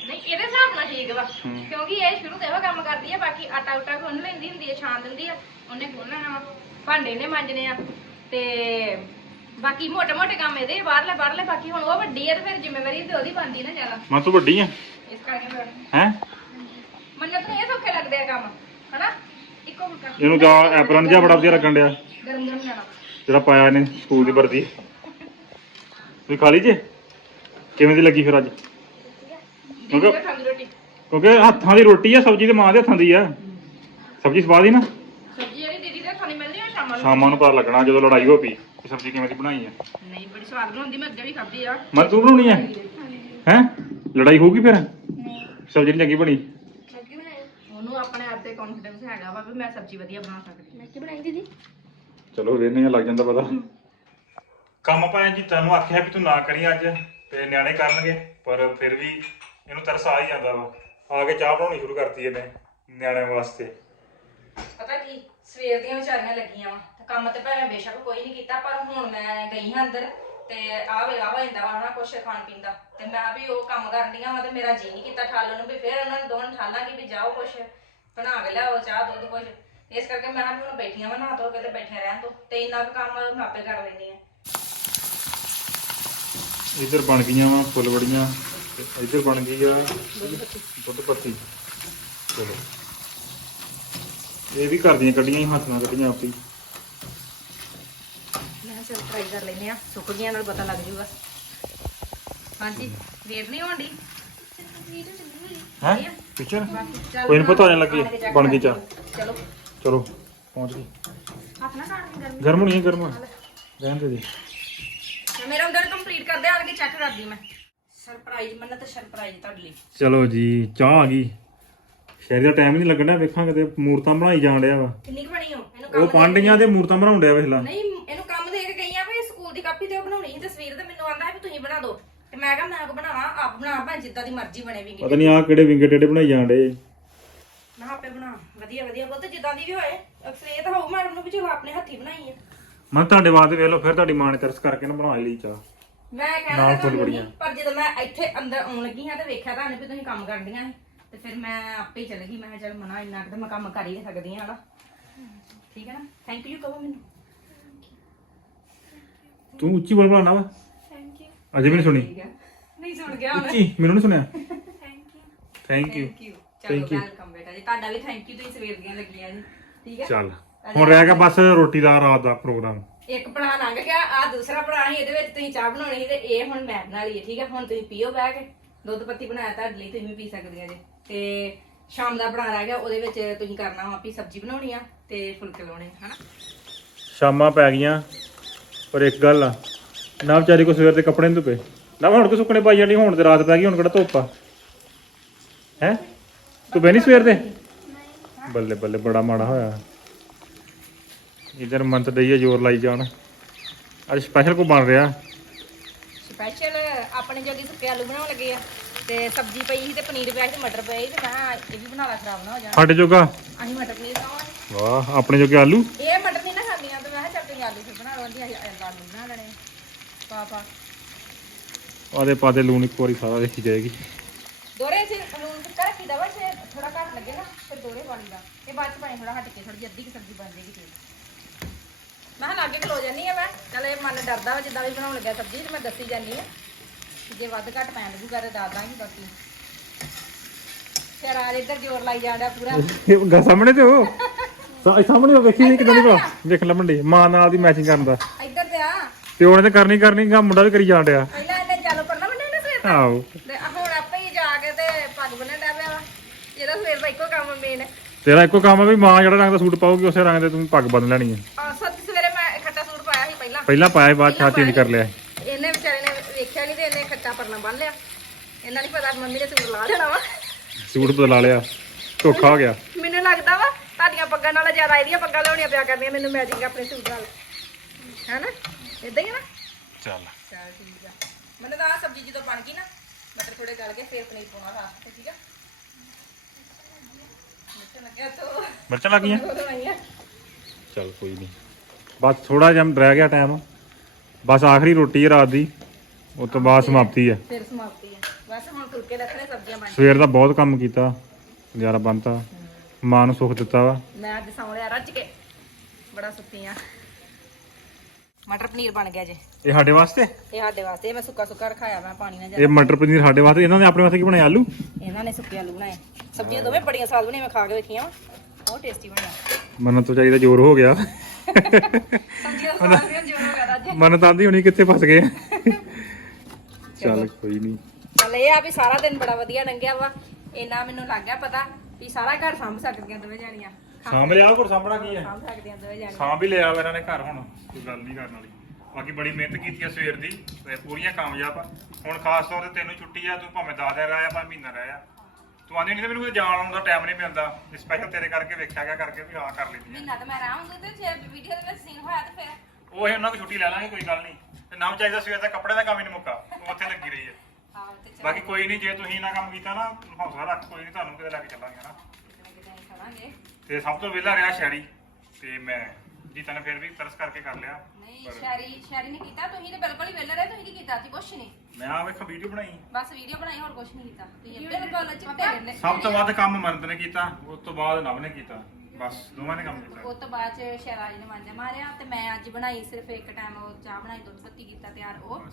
ਨਹੀਂ ਇਹਦੇ ਹਿਸਾਬ ਨਾਲ ਠੀਕ ਵਾ ਹੂੰ। ਕਿਉਂਕਿ ਇਹ ਸ਼ੁਰੂ ਤੋਂ ਇਹੋ ਕੰਮ ਕਰਦੀ ਆ ਬਾਕੀ ਆਟਾ ਉਟਾ ਗੁੰਨ ਲੈਂਦੀ ਹੁੰਦੀ ਆ ਛਾਣ ਦਿੰਦੀ ਆ ਉਹਨੇ ਗੁੰਨ ਲੈਣਾ ਵਾ। ਭਾਂਡੇ ਨੇ ਮਾਂਜਣੇ ਆ ਤੇ ਬਾਕੀ ਮੋਟੇ ਮੋਟੇ ਕੰਮ ਇਹਦੇ ਬਾਹਰਲੇ ਬਾਹਰਲੇ ਬਾਕੀ ਹੁਣ ਉਹ ਵੱਡੀ ਆ ਤੇ ਫਿਰ ਜ਼ਿੰਮੇਵਾਰੀ ਤੇ ਉਹਦੀ ਬਣਦੀ ਨਾ ਜ਼ਿਆਦਾ। ਮੈਂ ਤੂੰ ਵੱਡੀ ਆ? ਇਸ ਕਰਕੇ ਫਿਰ ਹੈ? ਮੰਨਤ ਨੂੰ ਇਹ ਸੌਖੇ ਲੱਗਦੇ ਆ ਕੰਮ ਹਨਾ? ਇੱਕੋ ਫੁਲਕਾ ਇਹਨੂੰ ਜਾ ਐਪਰਨ ਜਿਹਾ ਬੜਾ ਵਧੀਆ ਲੱਗਣ ਡਿਆ। ਗਰਮ ਗਰਮ ਲੈਣਾ ਜਿਹੜਾ ਪਾਇਆ ਇਹਨੇ ਸਕੂਲ ਦੀ ਵਰਦੀ। ਤੁਸੀਂ ਖਾ ਲਈ ਜੇ? ਕਿਵੇਂ ਦੀ ਲੱਗੀ ਫਿਰ ਅੱਜ? ਕਿਉਂਕਿ- ਕਿਉਂਕਿ ਖਾਂਦੀ ਰੋਟੀ। ਕਿਉਂਕਿ ਹੱਥਾਂ ਦੀ ਰੋਟੀ ਆ ਸਬਜ਼ੀ ਤੇ ਮਾਂ ਦੇ ਹੱਥਾਂ ਦੀ ਆ। ਸਬਜ਼ੀ ਸਵਾਦ ਹੀ ਨਾ? ਸਬਜ਼ੀ ਜਿਹੜੀ ਦੀਦੀ ਦੇ ਖਾਣੀ ਮਿਲਦੀ ਆ ਸ਼ਾਮਾਂ ਨੂੰ। ਸ਼ਾਮਾਂ ਨੂੰ ਪਤਾ ਲੱਗਣਾ ਜਦੋਂ ਲੜਾਈ ਹੋ ਪਈ। ਕਿ ਸਬਜ਼ੀ ਕਿਵੇਂ ਦੀ ਬਣਾਈ ਆ? ਨਹੀਂ ਬੜੀ ਸਵਾਦ ਬਣਾਉਂਦੀ ਮੈਂ ਅੱਗੇ ਵੀ ਖਾਧੀ ਆ। ਮੈਂ ਤੂੰ ਬਣਾਉਣੀ ਆ? ਹੈ? ਲੜਾਈ ਹੋਊਗੀ ਫਿਰ? ਸਬਜ਼ੀ ਨਹੀਂ ਚੰਗੀ ਬਣੀ? ਉਹਨੂੰ ਆਪਣੇ ਆਪ ਤੇ ਕੌਨਫੀਡੈਂਸ ਹੈਗਾ ਵਾ ਵੀ ਮੈਂ ਸਬਜ਼ੀ ਵਧੀਆ ਬਣਾ ਸਕਦੀ ਮੈਂ ਕੀ ਬਣਾਈ ਦੀਦੀ? ਚਲੋ ਵੇਨੇ ਆ ਲੱਗ ਜਾਂਦਾ ਪਤਾ। ਕੰਮ ਭਾਵੇਂ ਜੀ ਤੈਨੂੰ ਆਖਿਆ ਵੀ ਤੂੰ ਨਾ ਕਰੀ ਅੱਜ ਤੇ ਨਿਆਣੇ ਕਰਨਗੇ ਪਰ ਫਿਰ ਵੀ ਇਹਨੂੰ ਤਰਸ ਆ ਹੀ ਜਾਂਦਾ ਵਾ। ਆ ਕੇ ਚਾਹ ਬਣਾਉਣੀ ਸ਼ੁਰੂ ਕਰਤੀ ਇਹਨੇ ਨਿਆਣਿਆਂ ਵਾਸਤੇ। ਪਤਾ ਕੀ ਸਵੇਰ ਦੀਆਂ ਵਿਚਾਰੀਆਂ ਲੱਗੀਆਂ ਵਾ। ਕੰਮ ਤੇ ਭਾਵੇਂ ਬੇਸ਼ੱਕ ਕੋਈ ਨਹੀਂ ਕੀਤਾ, ਪਰ ਹੁਣ ਮੈਂ ਗਈ ਹਾਂ ਅੰਦਰ ਤੇ ਆ ਵੇਲਾ ਹੋ ਜਾਂਦਾ ਵਾ ਹਨਾ ਕੁਛ ਖਾਣ ਪੀਣ ਦਾ। ਤੇ ਮੈਂ ਵੀ ਉਹ ਕੰਮ ਕਰਨੀਆਂ ਵਾ ਤੇ ਮੇਰਾ ਜੀ ਨਹੀਂ ਕੀਤਾ ਠਾਲਣ ਨੂੰ ਵੀ ਫਿਰ ਉਹਨਾਂ ਨੂੰ ਦੋਵਾਂ ਠਾਲਾਂਗੀ ਵੀ ਜਾਓ ਕੁਛ, ਬਣਾ ਕੇ ਲਿਆਓ ਚਾਹ, ਦੁੱਧ ਕੁਛ। ਇਸ ਕਰਕੇ ਮੈਂ ਵੀ ਹੁਣ ਬੈਠੀਆਂ ਵਾ ਨਾ ਧੋ ਕੇ ਤੇ ਬੈਠੀਆਂ ਰਹਿਣ ਤੋਂ ਤੇ ਇੰਨਾ ਕੁ ਕੰਮ ਮੈਂ ਆਪੇ ਕਰ ਲੈਣੀ ਆ ਇੱਧਰ ਬਣ ਗਈਆਂ ਵਾ ਫੁੱਲਵੜੀਆਂ ਤੇ ਇੱਧਰ ਬਣ ਗਈ ਆ ਦੁੱਧ ਪੱਤੀ। ਚਲੋ। ਇਹ ਵੀ ਘਰ ਕੱਢੀਆਂ ਹੀ ਹੱਥ ਨਾਲ ਕੱਢੀਆਂ ਆਪੀ ਕਰ ਲੈਨੇ ਆ। ਸੁੱਕ ਗਈਆਂ ਨਾਲ ਪਤਾ ਲੱਗ ਜੂਗਾ ਹਾਂਜੀ ਵੇਟ ਨਹੀਂ ਹੋਣੀ ਹੈ? ਪਿਕਚਰ ਚੱਲ ਕੋਈ ਨੀ ਪਤਾ ਨਹੀਂ ਲੱਗੀ ਬਣ ਗਈ ਚਾਹ। ਚਲੋ। ਚਲੋ ਪਹੁੰਚ ਗਈ। ਹੱਥ ਨਾ ਕਾਣ ਗਰਮੀ। ਗਰਮ ਹੋਣੀ ਹੈ ਗਰਮ ਰਹਿਣ ਦੇ ਤੇ ਮੇਰਾ ਅੰਦਰ ਕੰਪਲੀਟ ਕਰਦੇ ਆਣ ਕੇ ਚੈੱਕ ਕਰਦੀ ਮੈਂ। ਸਰਪ੍ਰਾਈਜ਼ ਮੰਨਤ ਸਰਪ੍ਰਾਈਜ਼ ਤੁਹਾਡੇ ਲਈ। ਚਲੋ ਜੀ ਚਾਹ ਆ ਗਈ। ਸ਼ਹਿਰ ਦਾ ਟਾਈਮ ਨਹੀਂ ਲੱਗਣਾ ਵੇਖਾਂ ਕਿਤੇ ਮੂਰਤਾਂ ਬਣਾਈ ਜਾਣ ਡਿਆ ਵਾ। ਕਿੰਨੀ ਕੁ ਬਣੀ ਹੋ ਉਹ ਪਾਂਡੀਆਂ ਦੇ ਮੂਰਤਾਂ ਬਣਾਉਣ ਡਿਆ ਵੇਖ ਲਾ। ਨਹੀਂ ਇਹਨੂੰ ਕੰਮ ਦੇ ਕੇ ਗਈ ਆ ਵੀ ਸਕੂਲ ਦੀ ਕਾਪੀ ਤੇ ਉਹ ਬਣਾਉਣੀ ਸੀ ਤਸਵੀਰ ਤੇ ਮੈਨੂੰ ਆਂਦਾ ਵੀ ਤੁਸੀਂ ਬਣਾ ਦਿਓ ਤੇ ਮੈਂ ਕਿਹਾ ਮੈਂ ਆਪ ਬਣਾਵਾਂ? ਆਪ ਬਣਾ ਭਾਵੇਂ ਜਿੱਦਾਂ ਦੀ ਮਰਜ਼ੀ ਬਣੇ ਵੀ ਪਤਾ ਨਹੀਂ ਆ ਕਿਹੜੇ ਵਿੰਗੇ ਟੇਡੇ ਬਣਾਈ ਜਾਣ ਡੇ ਮੈਂ ਆਪੇ ਬਣਾ ਵਧੀਆ ਵਧੀਆ। ਬਹੁਤ ਜਿੱਦਾਂ ਦੀ ਵੀ ਹੋਏ ਅਕਸਰ ਇਹ ਤਾਂ ਹੋਊ ਮੈਡਮ ਨੂੰ ਵੀ ਚਲੋ ਆਪਣੇ ਹੱਥੀ ਬਣਾਈ ਆ। ਮੈਂ ਤੁਹਾਡੇ ਵਾਸਤੇ ਵੇਖ ਲਓ ਫਿਰ ਤੁਹਾਡੀ ਮਾਂ ਨੇ ਤਰਸ ਕਰਕੇ ਨਾ ਬਣਾ ਲਈ ਚਾਹ। ਮੈਂ ਕਹਿਣਾ ਤਾਂ ਤੁਹਾਨੂੰ। ਨਹੀਂ, ਪਰ ਜਦੋਂ ਮੈਂ ਇੱਥੇ ਅੰਦਰ ਆਉਣ ਲੱਗੀ ਹਾਂ ਤੇ ਵੇਖਿਆ ਤਾਂ ਵੀ ਤੁਸੀਂ ਕੰਮ ਕਰਦੀਆਂ ਸੀ। ਤੇ ਫਿਰ ਮੈਂ ਆਪੇ ਹੀ ਚਲ ਗਈ ਮੈਂ ਕਿਹਾ ਚੱਲ ਮਨਾ ਇੰਨਾ ਕੁ ਮੈਂ ਕੰਮ ਕਰ ਹੀ ਸਕਦੀ ਹਾਂ ਹਨਾ। ਠੀਕ ਹੈ ਨਾ? ਥੈਂਕ ਯੂ ਕਹੋ ਮੈਨੂੰ। ਤੂੰ ਉੱਚੀ ਬੋਲ ਬਣਾਉਣਾ ਵਾ। ਅਜੇ ਵੀ ਨਹੀਂ ਸੁਣੀ? ਠੀਕ ਹੈ। ਨਹੀਂ ਸੁਣ ਗਿਆ ਹੁਣ। ਉੱਚੀ ਮੈਨੂੰ ਨਹੀਂ ਸੁਣਿਆ। ਥੈਂਕ ਯੂ ਥੈਂਕ ਯੂ ਚਲੋ ਵੈਲਕਮ ਬੇਟਾ ਜੀ। ਤੁਹਾਡਾ ਵੀ ਥੈਂਕ ਯੂ ਤੁਸੀਂ ਸਵੇਰ ਦੀਆਂ ਲੱਗੀਆਂ ਜੀ। ਠੀਕ ਹੈ। ਚੱਲ। ਹੁਣ ਰਹਿ ਗਿਆ ਬਸ ਰੋਟੀ ਦਾ ਰਾਤ ਦਾ ਪ੍ਰੋਗਰਾਮ। ਇੱਕ ਬਣਾ ਲੰਘ ਗਿਆ ਆ ਦੂਸਰਾ ਬਣਾ ਸੀ ਇਹਦੇ ਵਿੱਚ ਤੁਸੀਂ ਚਾਹ ਬਣਾਉਣੀ ਸੀ ਤੇ ਇਹ ਹੁਣ ਮੈਂ ਬਣਾ ਲਈ ਹੈ। ਠੀਕ ਹੈ ਹੁਣ ਤੁਸੀਂ ਪੀਓ ਬਹਿ ਕੇ। ਦੁੱਧ ਪੱਤੀ ਬਣਾਇਆ ਤੁਹਾਡੇ ਲਈ ਤੁਸੀਂ ਵੀ ਪੀ ਸਕਦੀਆਂ ਜੇ। ਤੇ ਸ਼ਾਮ ਦਾ ਬਣਾ ਰਹਿ ਗਿਆ ਉਹਦੇ ਵਿੱਚ ਤੁਸੀਂ ਕਰਨਾ ਵਾ ਵੀ ਸਬਜ਼ੀ ਬਣਾਉਣੀ ਆ ਤੇ ਫੁਲਕੇ ਲਾਉਣੇ ਹਨਾ? ਸ਼ਾਮਾਂ ਪੈ ਗਈਆਂ ਪਰ ਇੱਕ ਗੱਲ ਆ ਨਾ ਵਿਚਾਰੀ ਕੋ ਸਵੇਰ ਦੇ ਕੱਪੜੇ ਨਹੀਂ ਧੁੱਪੇ। ਨਾ ਹੁਣ ਕੋ ਸੁੱਕਣੇ ਪਾਈ ਜਾਂਦੀ ਹੁਣ ਤੇ ਰਾਤ ਪੈ ਗਈ ਹੁਣ ਕਿਹੜਾ ਧੁੱਪ ਆ? ਹੈ? ਧੁੱਪੇ ਨਹੀਂ ਸਵੇਰ ਦੇ? ਬੱਲੇ ਬੱਲੇ ਬੜਾ ਮਾੜਾ ਹੋਇਆ। ਇਧਰ ਮੰਤ ਦਈਏ ਜ਼ੋਰ ਲਾਈ ਜਾਣ। ਅੱਜ ਸਪੈਸ਼ਲ ਕੋ ਬਣ ਰਿਹਾ? ਸਪੈਸ਼ਲ ਆਪਣੇ ਜੋਗੀ ਸੁੱਕੇ ਆਲੂ ਬਣਾਉਣ ਲੱਗੇ ਆ। ਤੇ ਸਬਜ਼ੀ ਪਈ ਸੀ ਤੇ ਪਨੀਰ ਪਿਆ ਸੀ ਤੇ ਮਟਰ ਪਏ ਸੀ ਤੇ ਮੈਂ ਕਿਹਾ ਇਹ ਵੀ ਬਣਾ ਲਾ ਖਰਾਬ ਨਾ ਹੋ ਜਾਣ। ਸਾਡੇ ਜੋਗਾ? ਅਸੀਂ ਮਟਰ ਪਨੀਰ ਖਾਵਾਂਗੇ। ਵਾਹ ਆਪਣੇ ਜੋਗੇ ਆਲੂ? ਇਹ ਮਟਰ ਨਹੀਂ ਨਾ ਖਾਂਦੀਆਂ ਤੇ ਮੈਂ ਕਿਹਾ ਚੱਲ ਤੁਸੀਂ ਆਲੂ ਫਿਰ ਬਣਾ ਲਓ ਅਸੀਂ ਆਲੂ ਬਣਾ ਲੈਣੇ ਪਾ ਪਾ ਆਦੇ ਪਾਦੇ ਲੂਣ ਇੱਕ ਵਾਰੀ ਸਾਰਾ ਦੇਖੀ ਜਾਏਗੀ। ਦੋਰੇ ਚ ਲੂਣ ਸੁੱਕਾ ਰੱਖੀਦਾ ਵਾ ਜੇ ਥੋੜਾ ਘੱਟ ਲੱਗੇ ਨਾ ਫਿਰ ਦੋਰੇ ਪਾਣੀ ਦਾ ਇਹ ਬਾਅਦ ਚ ਪਾਣੀ ਥੋੜਾ ਹਟ ਕੇ ਥੋੜੀ ਅੱਧੀ ਕੁ ਸਬਜ਼ੀ ਬਣ ਜਾਏਗੀ ਤੇ ਮੈਂ ਕਿਹਾ ਲਾਗੇ ਖਲੋ ਜਾਨੀ ਆ ਮੈਂ ਚੱਲ ਇਹ ਮਨ ਡਰਦਾ ਵਾ ਜਿੱਦਾਂ ਵੀ ਬਣਾਉਣ ਲੱਗਿਆ ਸਬਜ਼ੀ ਤੇ ਮੈਂ ਦੱਸੀ ਜਾਨੀ ਆ। ਜੇ ਵੱਧ ਘੱਟ ਪੈਣ ਲੱਗੂਗਾ ਤੇ ਦੱਸ ਦਾਂਗੀ ਬਾਕੀ। ਫਿਰ ਆ ਇੱਧਰ ਜ਼ੋਰ ਲਾਈ ਜਾਂਦਾ ਪੂਰਾ। ਗਾ ਸਾਹਮਣੇ ਤੇ ਉਹ ਸਾਹਮਣੇ ਉਹ ਵੇਖੀ ਕਿਦਾਂ ਦੀ ਭਲਾ। ਵੇਖ ਲੈ ਮੰਡੀ ਮਾਂ ਨਾਲ ਦੀ ਮੈਚਿੰਗ ਕਰਨ ਦਾ। ਇੱਧਰ ਤੇ ਉਹਨੇ ਤੇ ਕਰਨੀ ਕਰਨੀ ਗਾ ਮੁੰਡਾ ਵੀ ਕਰੀ ਜਾਣ ਡਿਆ। ਪਹਿਲਾਂ ਇਹਨੇ ਚਾਲੂ ਕਰਨਾ ਮੈਨੂੰ ਇਹਨੇ ਸਵੇਰ ਆਹੋ। ਤੇ ਆਹ ਹੁਣ ਆਪੇ ਹੀ ਜਾ ਕੇ ਤੇ ਪੱਗ ਬੰਨਣ ਡਿਆ ਪਿਆ ਵਾ। ਇਹਦਾ ਸਵੇਰ ਦਾ ਇੱਕੋ ਕੰਮ ਮੇਨ ਤੇਰਾ ਇੱਕੋ ਕੰਮ ਆ ਵੀ ਮਾਂ ਜਿਹੜਾ ਰੰਗ ਦਾ ਸੂਟ ਪਾਉਗੀ ਉਸੇ ਰੰਗ ਦੇ ਤੂੰ ਪੱਗ ਬੰਨ ਲੈਣੀ ਹੈ ਆ ਸੱਚ ਸਵੇਰੇ ਮੈਂ ਖੱਟਾ ਸੂਟ ਪਾਇਆ ਸੀ ਪਹਿਲਾਂ। ਪਹਿਲਾਂ ਪਾਇਆ ਬਾਅਦ ਚ ਚੇਂਜ ਕਰ ਲਿਆ। ਇਹਨੇ ਵਿਚਾਰੇ ਨੇ ਵੇਖਿਆ ਨਹੀਂ ਤੇ ਇਹਨੇ ਖੱਟਾ ਪਰਨਾ ਬੰਨ ਲਿਆ। ਇਹਨਾਂ ਨਹੀਂ ਪਤਾ ਮੰਮੀ ਨੇ ਸੂਟ ਲਾ ਦੇਣਾ ਵਾ। ਸੂਟ ਬਦਲਾ ਲਿਆ। ਧੋਖਾ ਹੋ ਗਿਆ। ਮੈਨੂੰ ਲੱਗਦਾ ਵਾ ਤੁਹਾਡੀਆਂ ਪੱਗਾਂ ਨਾਲੋਂ ਜ਼ਿਆਦਾ ਇਹਦੀਆਂ ਪੱਗਾਂ ਲਾਉਣੀਆਂ ਪਿਆ ਕਰਦੀਆਂ ਮੈਨੂੰ ਮੈਚਿੰਗ ਆਪਣੇ ਸੂਟ ਨਾਲ। ਹੈਨਾ? ਇਦਾਂ ਹੀ ਆ ਨਾ? ਚੱਲ। ਚਲ ਠੀਕ ਆ। ਮੈਨੂੰ ਤਾਂ ਆਹ ਸਬਜ਼ੀ ਜਦੋਂ ਬਣ ਗਈ ਨਾ ਮਟਰ ਥੋੜੇ ਗਲ ਗਏ ਫੇਰ ਪਨੀਰ ਪਾਉਣਾ ਲਾਸਟ ਤੇ ਠੀਕ ਆ? ਮਿੱਠਾ ਲੱਗਿਆ ਤੋ ਮਿਰਚਾਂ ਲੱਗ ਗਈਆਂ ਉਦੋਂ ਆਈ ਆ ਚੱਲ ਕੋਈ ਨਹੀਂ। ਬਸ ਥੋੜਾ ਜਿਹਾ ਰਹਿ ਗਿਆ ਟਾਈਮ ਬਸ ਆਖਰੀ ਰੋਟੀ ਹੈ ਰਾਤ ਦੀ। ਉਸ ਤੋਂ ਬਾਅਦ ਸਮਾਪਤੀ ਹੈ ਫਿਰ ਸਮਾਪਤੀ ਆ। ਬਸ ਹੁਣ ਫੁਲਕੇ ਰੱਖਣੇ ਸਬਜ਼ੀਆਂ ਬਣ ਸਵੇਰ ਦਾ ਬਹੁਤ ਕੰਮ ਕੀਤਾ। ਗੁਜ਼ਾਰਾ ਬੰਤਾ ਮਾਂ ਨੂੰ ਸੁੱਖ ਦਿੱਤਾ ਵਾ। ਮੈਂ ਅੱਜ ਸੌਂ ਲਿਆ ਰੱਜ ਕੇ। ਬੜਾ ਸੁੱਤੀ ਆ। ਮਟਰ ਪਨੀਰ ਬਣ ਗਿਆ ਜੇ। ਇਹ ਸਾਡੇ ਵਾਸਤੇ? ਇਹ ਸਾਡੇ ਵਾਸਤੇ ਮੈਂ ਸੁੱਕਾ ਸੁੱਕਾ ਰਖਾਇਆ ਮੈਂ ਪਾਣੀ ਨਾਲ ਇਹ ਮਟਰ ਪਨੀਰ ਸਾਡੇ ਵਾਸਤੇ ਇਹਨਾਂ ਨੇ ਆਪਣੇ ਵਾਸਤੇ ਕੀ ਬਣਾਇਆ ਆਲੂ? ਇਹਨਾਂ ਨੇ ਸੁੱਕੇ ਆਲੂ ਬਣਾਏ। ਸਬਜ਼ੀਆਂ ਦੋਵੇਂ ਬੜੀਆਂ ਸਵਾਦ ਬਣੀਆਂ ਮੈਂ ਖਾ ਕੇ ਵੇਖੀਆਂ ਬਹੁਤ ਟੇਸਟੀ ਬਣਿਆ। ਮਨ ਤੋਂ ਚਾਹੀਦਾ ਜ਼ੋਰ ਹੋ ਗਿਆ। ਸਬਜ਼ੀਆਂ ਸਵਾਦ ਬਣੀਆਂ ਜੋ ਹੋ ਗਿਆ ਅੱਜ। ਮਨ ਤਾਂ ਆਂਦੀ ਹੁਣੀ ਕਿੱਥੇ ਫਸ ਗਏ। ਚੱਲ। ਕੋਈ ਨਹੀਂ ਚੱਲ ਇਹ ਆ ਵੀ ਸਾਰਾ ਦਿਨ ਬੜਾ ਵਧੀਆ ਲੰਘਿਆ ਵਾ। ਇੰਨਾ ਮੈਨੂੰ ਲੱਗ ਗਿਆ ਪਤਾ ਵੀ ਸਾਰਾ ਘਰ ਸਾਂਭ ਸਕਦੀਆਂ ਦੋਵੇਂ ਜਾਣੀਆਂ। ਸਾਂਭ ਲਿਆ ਕੋਲ ਸਾਂਭਣਾ ਕੀ ਹੈ? ਸਾਂਭ ਦੋਵੇਂ ਹੀ ਲਿਆ ਵਾ ਇਹਨਾਂ ਨੇ ਘਰ ਹੁਣ ਕੋਈ ਗੱਲ ਨਹੀਂ ਕਰਨ ਵਾਲੀ। ਬਾਕੀ ਬੜੀ ਮਿਹਨਤ ਕੀਤੀ ਆ ਸਵੇਰ ਦੀ ਤੇ ਪੂਰੀਆਂ ਕਾਮਯਾਬ ਆ। ਹੁਣ ਖਾਸ ਤੌਰ ਤੇ ਤੈਨੂੰ ਛੁੱਟੀ ਆ ਤੂੰ ਭਾਵੇਂ 10 ਦਿਨ ਰਹਿਆ ਭਾਵੇਂ ਮਹੀਨਾ ਰਹਿਆ ਤੂੰ ਆਂਦੀ ਨਹੀਂ ਮੈਨੂੰ ਕੋਈ ਜਾਣ ਆਉਣ ਦਾ ਟਾਈਮ ਨਹੀਂ ਮਿਲਦਾ। ਸਪੈਸ਼ਲ ਤੇਰੇ ਕਰਕੇ ਵੇਖਿਆ ਗਿਆ ਕਰਕੇ ਵੀ ਹਾਂ ਕਰ ਲੈਂਦੀ ਆ। ਮਹੀਨਾ ਤਾਂ ਮੈਂ ਰਹਾਂਗੀ ਤੇ ਜੇ ਵੀਡੀਓ ਦੇ ਵਿੱਚ ਸੀਨ ਹੋਇਆ ਤੇ ਫਿਰ। ਉਹ ਅਸੀਂ ਉਹਨਾਂ ਦੀ ਛੁੱਟੀ ਲੈ ਲਾਂਗੇ ਕੋਈ ਗੱਲ ਨਹੀਂ। ਤੇ ਨਾ ਚਾਹੀਦਾ ਸਵੇਰ ਦਾ ਕੱਪੜੇ ਦਾ ਕੰਮ ਹੀ ਨਹੀਂ ਮੁੱਕਾ ਉਹ ਉੱਥੇ ਲੱਗੀ ਰਹੀ ਹੈ ਹਾਂ ਤੇ ਚੱਲ। ਬਾਕੀ ਕੋਈ ਨਹੀਂ ਜੇ ਤੁਸੀਂ ਨਾ ਕੰਮ ਕੀਤਾ ਨਾ ਹੌਸਲਾ ਰੱਖ ਕੋਈ ਨਹੀਂ ਤੁਹਾਨੂੰ ਕਿਤੇ ਲੈ ਕੇ ਚੱਲਾਂਗੇ ਨਾ ਕਿਤੇ ਨਾ ਕਿਤੇ ਅਸੀਂ ਕਰਾਂਗੇ। ਤੇ ਸਭ ਤੋਂ ਵਿਹਲਾ ਰਿਹਾ ਸ਼ੈਰੀ। ਤੇ ਮੈਂ ਜੀਤਾ ਨੇ ਫਿਰ ਵੀ ਤਰਸ ਕਰਕੇ ਕਰ ਲਿਆ। ਨਹੀਂ ਸ਼ੈਰੀ ਸ਼ੈਰੀ ਨੇ ਕੀਤਾ। ਤੁਸੀਂ ਤੇ ਬਿਲਕੁਲ ਹੀ ਵਿਹਲੇ ਰਹੇ ਤੁਸੀਂ ਕੀ ਕੀਤਾ? ਸੀ ਕੁਛ ਨਹੀਂ। ਮੈਂ ਆ ਵੇਖ ਵੀਡੀਓ ਬਣਾਈ। ਬਸ ਵੀਡੀਓ ਬਣਾਈ ਹੋਰ ਕੁਛ ਨਹੀਂ ਕੀਤਾ। ਤੁਸੀਂ ਬਿਲਕੁਲ ਚਿੱਟੇ ਵਿਹਲੇ। ਸਭ ਤੋਂ ਵੱਧ ਕੰਮ ਮਨਤ ਨੇ ਕੀਤਾ ਉਸ ਤੋਂ ਬਾਅਦ ਨਵ ਨੇ ਕੀਤਾ। ਬਸ ਦੋਵਾਂ ਨੇ ਕੰਮ ਕੀਤਾ। ਉਸ ਤੋਂ ਬਾਅਦ ਚ ਸ਼ਹਿਰਾਜ ਨੇ ਮਾਂਜਾ ਮਾਰਿਆ ਤੇ ਮੈਂ ਅੱਜ ਬਣਾਈ ਸਿਰਫ ਇੱਕ ਟਾਈਮ ਉਹ ਚਾਹ ਬਣਾਈ ਦੁੱਧ ਪੱਤੀ ਕੀਤਾ ਤਿਆਰ ਉਹ।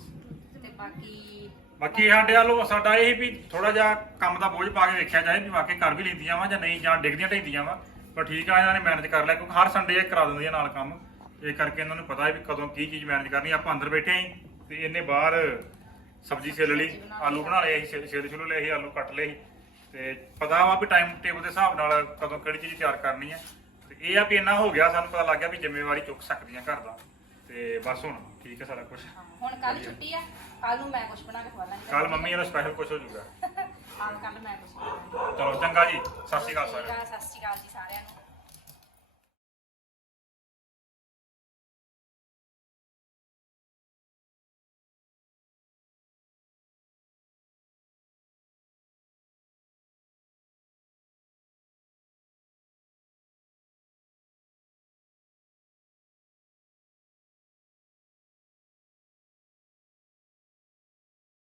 ਤੇ ਬਾਕੀ ਬਾਕੀ ਸਾਡੇ ਵੱਲੋਂ ਸਾਡਾ ਇਹ ਵੀ ਥੋੜਾ ਜਿਹਾ ਕੰਮ ਦਾ ਬੋਝ ਪਾ ਕੇ ਵੇਖਿਆ ਜਾਏ ਵੀ ਵਾਕਈ ਕਰ ਵੀ ਲੈਂਦੀਆਂ ਵਾ ਜਾਂ ਨਹੀਂ ਜਾਂ ਡਿੱਗਦੀਆਂ ਢੈਂਦੀਆਂ ਵਾ। ਪਰ ਠੀਕ ਆ ਇਹਨਾਂ ਨੇ ਮੈਨੇਜ ਕਰ ਲਿਆ ਕਿਉਂਕਿ ਹਰ ਸੰਡੇ ਇਹ ਕਰਾ ਦਿੰਦੀਆਂ ਨਾਲ ਕੰਮ। ਇਹ ਕਰਕੇ ਇਹਨਾਂ ਨੂੰ ਪਤਾ ਹੈ ਵੀ ਕਦੋਂ ਕੀ ਚੀਜ਼ ਮੈਨੇਜ ਕਰਨੀ ਆਪਾਂ ਅੰਦਰ ਬੈਠੇ ਆਂ ਤੇ ਇਹਨੇ ਬਾਹਰ ਸਬਜ਼ੀ ਛਿੱਲ ਲਈ ਆਲੂ ਬਣਾ ਲਏ ਅਸੀਂ ਛਿੱਲ- ਛਿੱਲ ਲਏ ਸੀ ਆਲੂ ਕੱਟ ਲਏ ਸੀ। ਤੇ ਪਤਾ ਵਾ ਵੀ ਟਾਈਮ ਟੇਬਲ ਦੇ ਹਿਸਾਬ ਨਾਲ ਕਦੋਂ ਕਿਹੜੀ ਚੀਜ਼ ਤਿਆਰ ਕਰਨੀ ਹੈ ਤੇ ਇਹ ਆ ਵੀ ਇੰਨਾ ਹੋ ਗਿਆ ਸਾਨੂੰ ਪਤਾ ਲੱਗ ਗਿਆ ਵੀ ਜ਼ਿੰਮੇਵਾਰੀ ਚੁੱਕ ਸਕਦੀਆਂ ਘਰ ਦਾ। ਤੇ ਬਸ ਹੁਣ ਠੀਕ ਹੈ ਸਾਰਾ ਕੁਝ ਹੁਣ ਕੱਲ ਛੁੱਟੀ ਆ ਕੱਲ ਨੂੰ ਮੈਂ ਕੁਛ ਬਣਾ ਕੇ ਖਵਾ ਲਾਂਗੀ ਕੱਲ ਮੰਮੀ ਇਹਦਾ ਸਪੈਸ਼ਲ ਕੁਝ ਹੋ ਜਾਊਗਾ। ਕੱਲ ਮੈਂ ਲਾਂਗੀ ਚਲੋ ਚੰਗਾ ਜੀ। ਸਤਿ ਸ਼੍ਰੀ ਅਕਾਲ ਸਾਰਿਆਂ ਨੂੰ। ਸਤਿ ਸ਼੍ਰੀ ਅਕਾਲ ਜੀ ਸਾਰਿਆਂ ਨੂੰ।